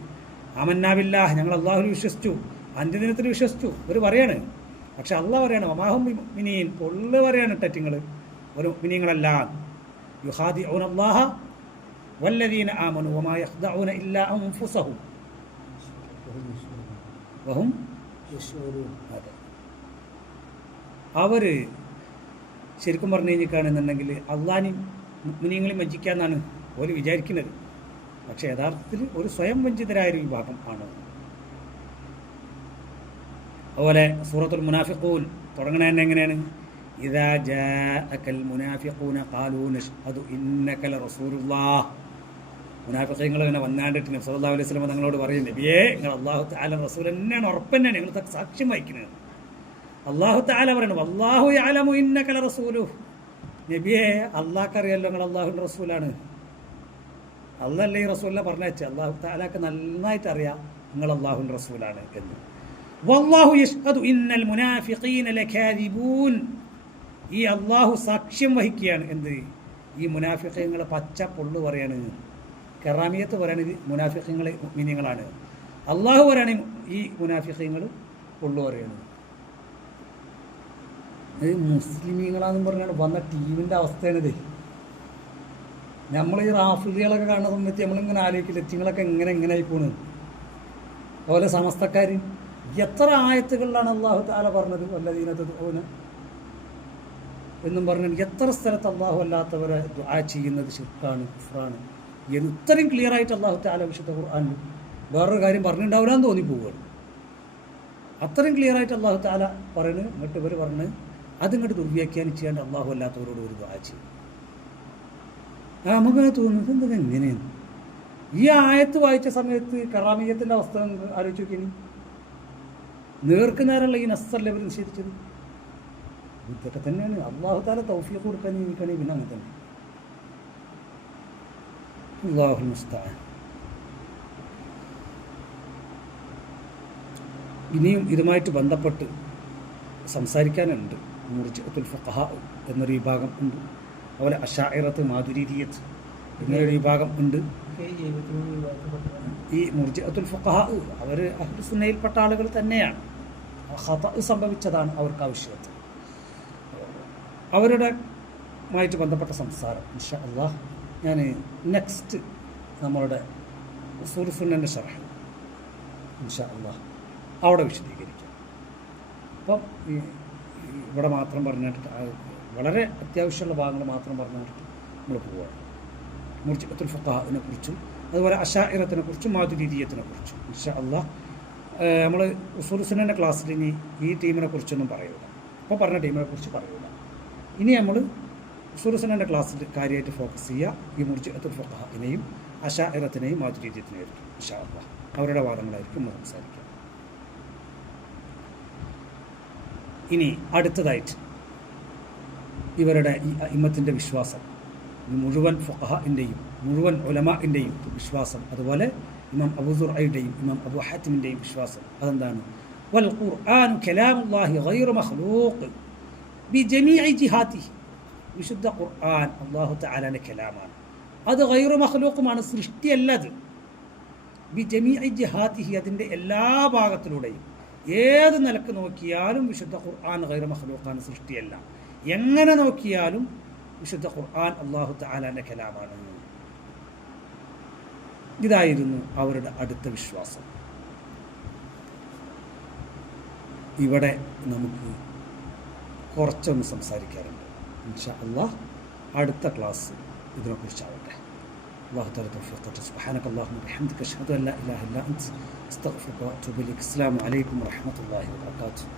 ആമന്നാ ബില്ലാഹ്, ഞങ്ങൾ അല്ലാഹുവിൽ വിശ്വസിച്ചു, അന്ത്യദിനത്തിൽ വിശ്വസിച്ചു ഇവർ പറയാണ്. പക്ഷെ അള്ളാഹ് പറയാണ് വമാ ഹും ബിമുഅ്മിനീൻ, പൊള്ളു പറയാണ് നിങ്ങൾ ഒരു മുഅ്മിനീങ്ങളല്ല. യുഖാദിഊന അല്ലാഹ വല്ലദീന ആമനു വമാ യഖ്ദഊന ഇല്ലാ അൻഫുസഹും വഹും യശ്ഉറൂൻ. അതെ, അവർ ശരിക്കും പറഞ്ഞു കഴിഞ്ഞിട്ടാണെന്നുണ്ടെങ്കിൽ അള്ളാഹിനെയും മുഅ്മിനീങ്ങളെയും വഞ്ചിക്കാമെന്നാണ് അവർ വിചാരിക്കുന്നത്. പക്ഷേ യഥാർത്ഥത്തിൽ ഒരു സ്വയം വഞ്ചിതരായൊരു വിഭാഗം ആണ്. അതുപോലെ സൂറത്തുൽ മുനാഫിഖൂൻ തുടങ്ങണ തന്നെ എങ്ങനെയാണ്? ഇദാ ജാഅകൽ മുനാഫിഖൂന ഖാലൂ നശ്ഹദു ഇന്നക ലറസൂലുള്ളാഹ്. മുനാഫിഖീങ്ങൾ ഇങ്ങനെ വന്നാണ്ടിട്ട് നബി സല്ലല്ലാഹു അലൈഹി വസല്ലം തങ്ങളോട് പറയും, നബിയേ നിങ്ങൾ അല്ലാഹു തആല റസൂൽ തന്നെയാണ്, ഉറപ്പന്നെയാണ്, നിങ്ങൾ സാക്ഷ്യം വഹിക്കുന്നത്. അല്ലാഹു തആല പറയുന്നു വല്ലാഹു യഅലമു ഇന്നക ലറസൂലുഹു. നബിയെ അള്ളാഹ്ക്കറിയാലോ നിങ്ങൾ അള്ളാഹുവിൻ്റെ റസൂലാണ്. അള്ളല്ലേ ഈ റസൂലിനെ പറഞ്ഞേച്ച് അല്ലാഹു തആലക്ക് നന്നായിട്ട് അറിയാം നിങ്ങൾ അള്ളാഹുവിൻ്റെ റസൂലാണ് എന്ന്. വല്ലാഹു യശ്ഹദു ഇന്നൽ മുനാഫിഖീന ലകാദിബൂൻ. ഈ അള്ളാഹു സാക്ഷ്യം വഹിക്കുകയാണ് എന്ത്? ഈ മുനാഫിഖീങ്ങൾ പച്ച പൊള്ളു പറയാണ്. കറാമിയത്ത് പറയാണ് മുനാഫിഖീങ്ങൾ മുഅ്മിനീങ്ങളാണ്. അള്ളാഹു പറയാണ് ഈ മുനാഫിഖീങ്ങൾ പൊള്ളു പറയാണ്. ഇത് മുസ്ലിമീങ്ങളാണെന്ന് പറഞ്ഞാണ് വന്ന ടീമിൻ്റെ അവസ്ഥയാണിത്. നമ്മൾ ഈ റാഫിലികളൊക്കെ കാണുന്ന സമയത്ത് നമ്മളിങ്ങനെ ആലോചിക്കില്ല എത്തിങ്ങളൊക്കെ എങ്ങനെ ആയി പോണ്. അതുപോലെ സമസ്തക്കാർ എത്ര ആയത്തുകളിലാണ് അല്ലാഹു തആല പറഞ്ഞത് വല്ലദീന തദ്ഊന എന്നും പറഞ്ഞു. എത്ര സ്ഥലത്ത് അല്ലാഹു അല്ലാത്തവരെ ദുആ ചെയ്യുന്നത് ശിർക്കാണ്, കുഫ്റാണ് എന്ന് ഇത്രയും ക്ലിയർ ആയിട്ട് അല്ലാഹു തആല വിശുദ്ധ ഖുർആനിൽ വേറൊരു കാര്യം പറഞ്ഞിട്ടുണ്ടാവില്ലാന്ന് തോന്നിപ്പോവുകയാണ്. അത്രയും ക്ലിയർ ആയിട്ട് അല്ലാഹു തആല പറയുന്നത്. എന്നിട്ട് ഇവർ പറഞ്ഞ് അതിങ്ങോട്ട് ദുർവ്യാഖ്യാനിച്ചാണ്ട് അല്ലാഹു അല്ലാത്തവരോട് ഒരു ദുആ ചെയ്യും. നമുക്കങ്ങനെ തോന്നുന്നത് എന്തൊക്കെ എങ്ങനെയാണ്? ഈ ആയത്ത് വായിച്ച സമയത്ത് കറാമിയത്തിൻ്റെ അവസ്ഥ ആലോചിച്ച് നോക്കിയാൽ നേർക്കുനേരമുള്ള ഈ നസ്സല്ലേ ഇവർ നിഷേധിച്ചത്. ഇതൊക്കെ തന്നെയാണ് അല്ലാഹു തആല തൗഫീഖ് കൊടുക്കാൻ നിൽക്കണേ. പിന്നെ അങ്ങനെ തന്നെ അല്ലാഹുൽ മുസ്തആൻ. ഇനിയും ഇതുമായിട്ട് ബന്ധപ്പെട്ട് സംസാരിക്കാനുണ്ട്. മുർജിഅത്തുൽ ഫുഖഹാ എന്നൊരു വിഭാഗം ഉണ്ട്. അതുപോലെ അശാഇറത്ത് മാതുരീദിയത്ത് എന്നൊരു വിഭാഗം ഉണ്ട്. ഈ മുർജിഅത്തുൽ ഫുഖഹാ അവർ അഹ്ലു സുന്നയിൽപ്പെട്ട ആളുകൾ തന്നെയാണ്. ഖത സംഭവിച്ചതാണ് അവർക്ക് ആവശ്യത്ത്. അവരുടെ മായിട്ട് ബന്ധപ്പെട്ട സംസാരം ഇൻഷാ അല്ലാഹ് ഞാൻ നെക്സ്റ്റ് നമ്മളുടെ ഉസൂലുൽ സുന്നൻ്റെ ശർഹ് ഇൻഷാ അല്ലാഹ് അവിടെ വിശദീകരിക്കാം. അപ്പം ഇവിടെ മാത്രം പറഞ്ഞിട്ട് വളരെ അത്യാവശ്യമുള്ള ഭാഗങ്ങൾ മാത്രം പറഞ്ഞിട്ട് നമ്മൾ പോവുകയാണ്. മുർജിഅത്തുൽ ഫുഖഹാനെ കുറിച്ചും അതുപോലെ അശാഇറത്തിനെ കുറിച്ചും മാതുരീദിയത്തിനെ കുറിച്ചും ഇൻഷാ അല്ലാഹ് നമ്മൾ ഉസൂലുൽ സുന്നൻ്റെ ക്ലാസ്സിൽ ഇനി ഈ ടീമിനെ കുറിച്ചൊന്നും പറയൂല. അപ്പോൾ പറഞ്ഞ ടീമിനെ കുറിച്ച് പറയൂല. ഇനി നമ്മൾ ഉസൂലുൽ സുന്നൻ്റെ ക്ലാസ്സിൽ കാര്യമായിട്ട് ഫോക്കസ് ചെയ്യുക ഈ മുർജിഅത്തുൽ ഫുഖഹാനെയും അശാഇറത്തിനെയും മാതുരീദിയത്തിനെയും ആയിരിക്കും ഇൻഷാ അല്ലാഹ്. അവരുടെ വാദങ്ങളായിരിക്കും നമ്മൾ സംസാരിക്കുക. ഇനി അടുത്തതായിട്ട് ഇവരുടെ ഈ അഇമ്മത്തിൻ്റെ വിശ്വാസം, മുഴുവൻ ഫുഖഹാഇൻ്റെയും മുഴുവൻ ഉലമാഇൻ്റെയും വിശ്വാസം, അതുപോലെ ഇമാം അബൂ സുർഐയുടെയും ഇമാം അബൂ ഹാത്തിമിൻ്റെയും വിശ്വാസം അതെന്താണ്? വൽ ഖുർആനു കലാമുല്ലാഹി ഗൈറു മഖ്ലൂഖ് ബിജമീഇ ജിഹാത്തിഹി. വിശുദ്ധ ഖുർആൻ അല്ലാഹു തആലയുടെ കലാമാണ്. അത് ഗൈറു മഖ്ലൂഖുമാണ്, സൃഷ്ടിയല്ലത്. ബിജമീഇ ജിഹാത്തിഹി, അതിൻ്റെ എല്ലാ ഭാഗത്തിലൂടെയും ഏത് നിലക്ക് നോക്കിയാലും വിശുദ്ധ ഖുർആൻ ഗൈറു മഖ്ലൂഖാണ്, സൃഷ്ടിയല്ല. എങ്ങനെ നോക്കിയാലും വിശുദ്ധ ഖുർആൻ അല്ലാഹു തആലയുടെ കലാമാണ്. ഇതായിരുന്നു അവരുടെ അടുത്ത വിശ്വാസം. ഇവിടെ നമുക്ക് കുറച്ചൊന്ന് സംസാരിക്കാറുണ്ട്. ഇൻഷാ അല്ലാഹ് അടുത്ത ക്ലാസ് ഇതിനെക്കുറിച്ചാവട്ടെ. അല്ലാഹു തആല തൗഫീഖ് തരട്ടെ. സുബ്ഹാനകല്ലാഹുമ്മ വബിഹംദിക അശ്ഹദു അൻ ലാ ഇലാഹ ഇല്ലാ അൻത അസ്തഗ്ഫിറുക വഅതൂബു ഇലൈക്. അസ്സലാമു അലൈക്കും വറഹ്മത്തുള്ളാഹി വബറകാതുഹു.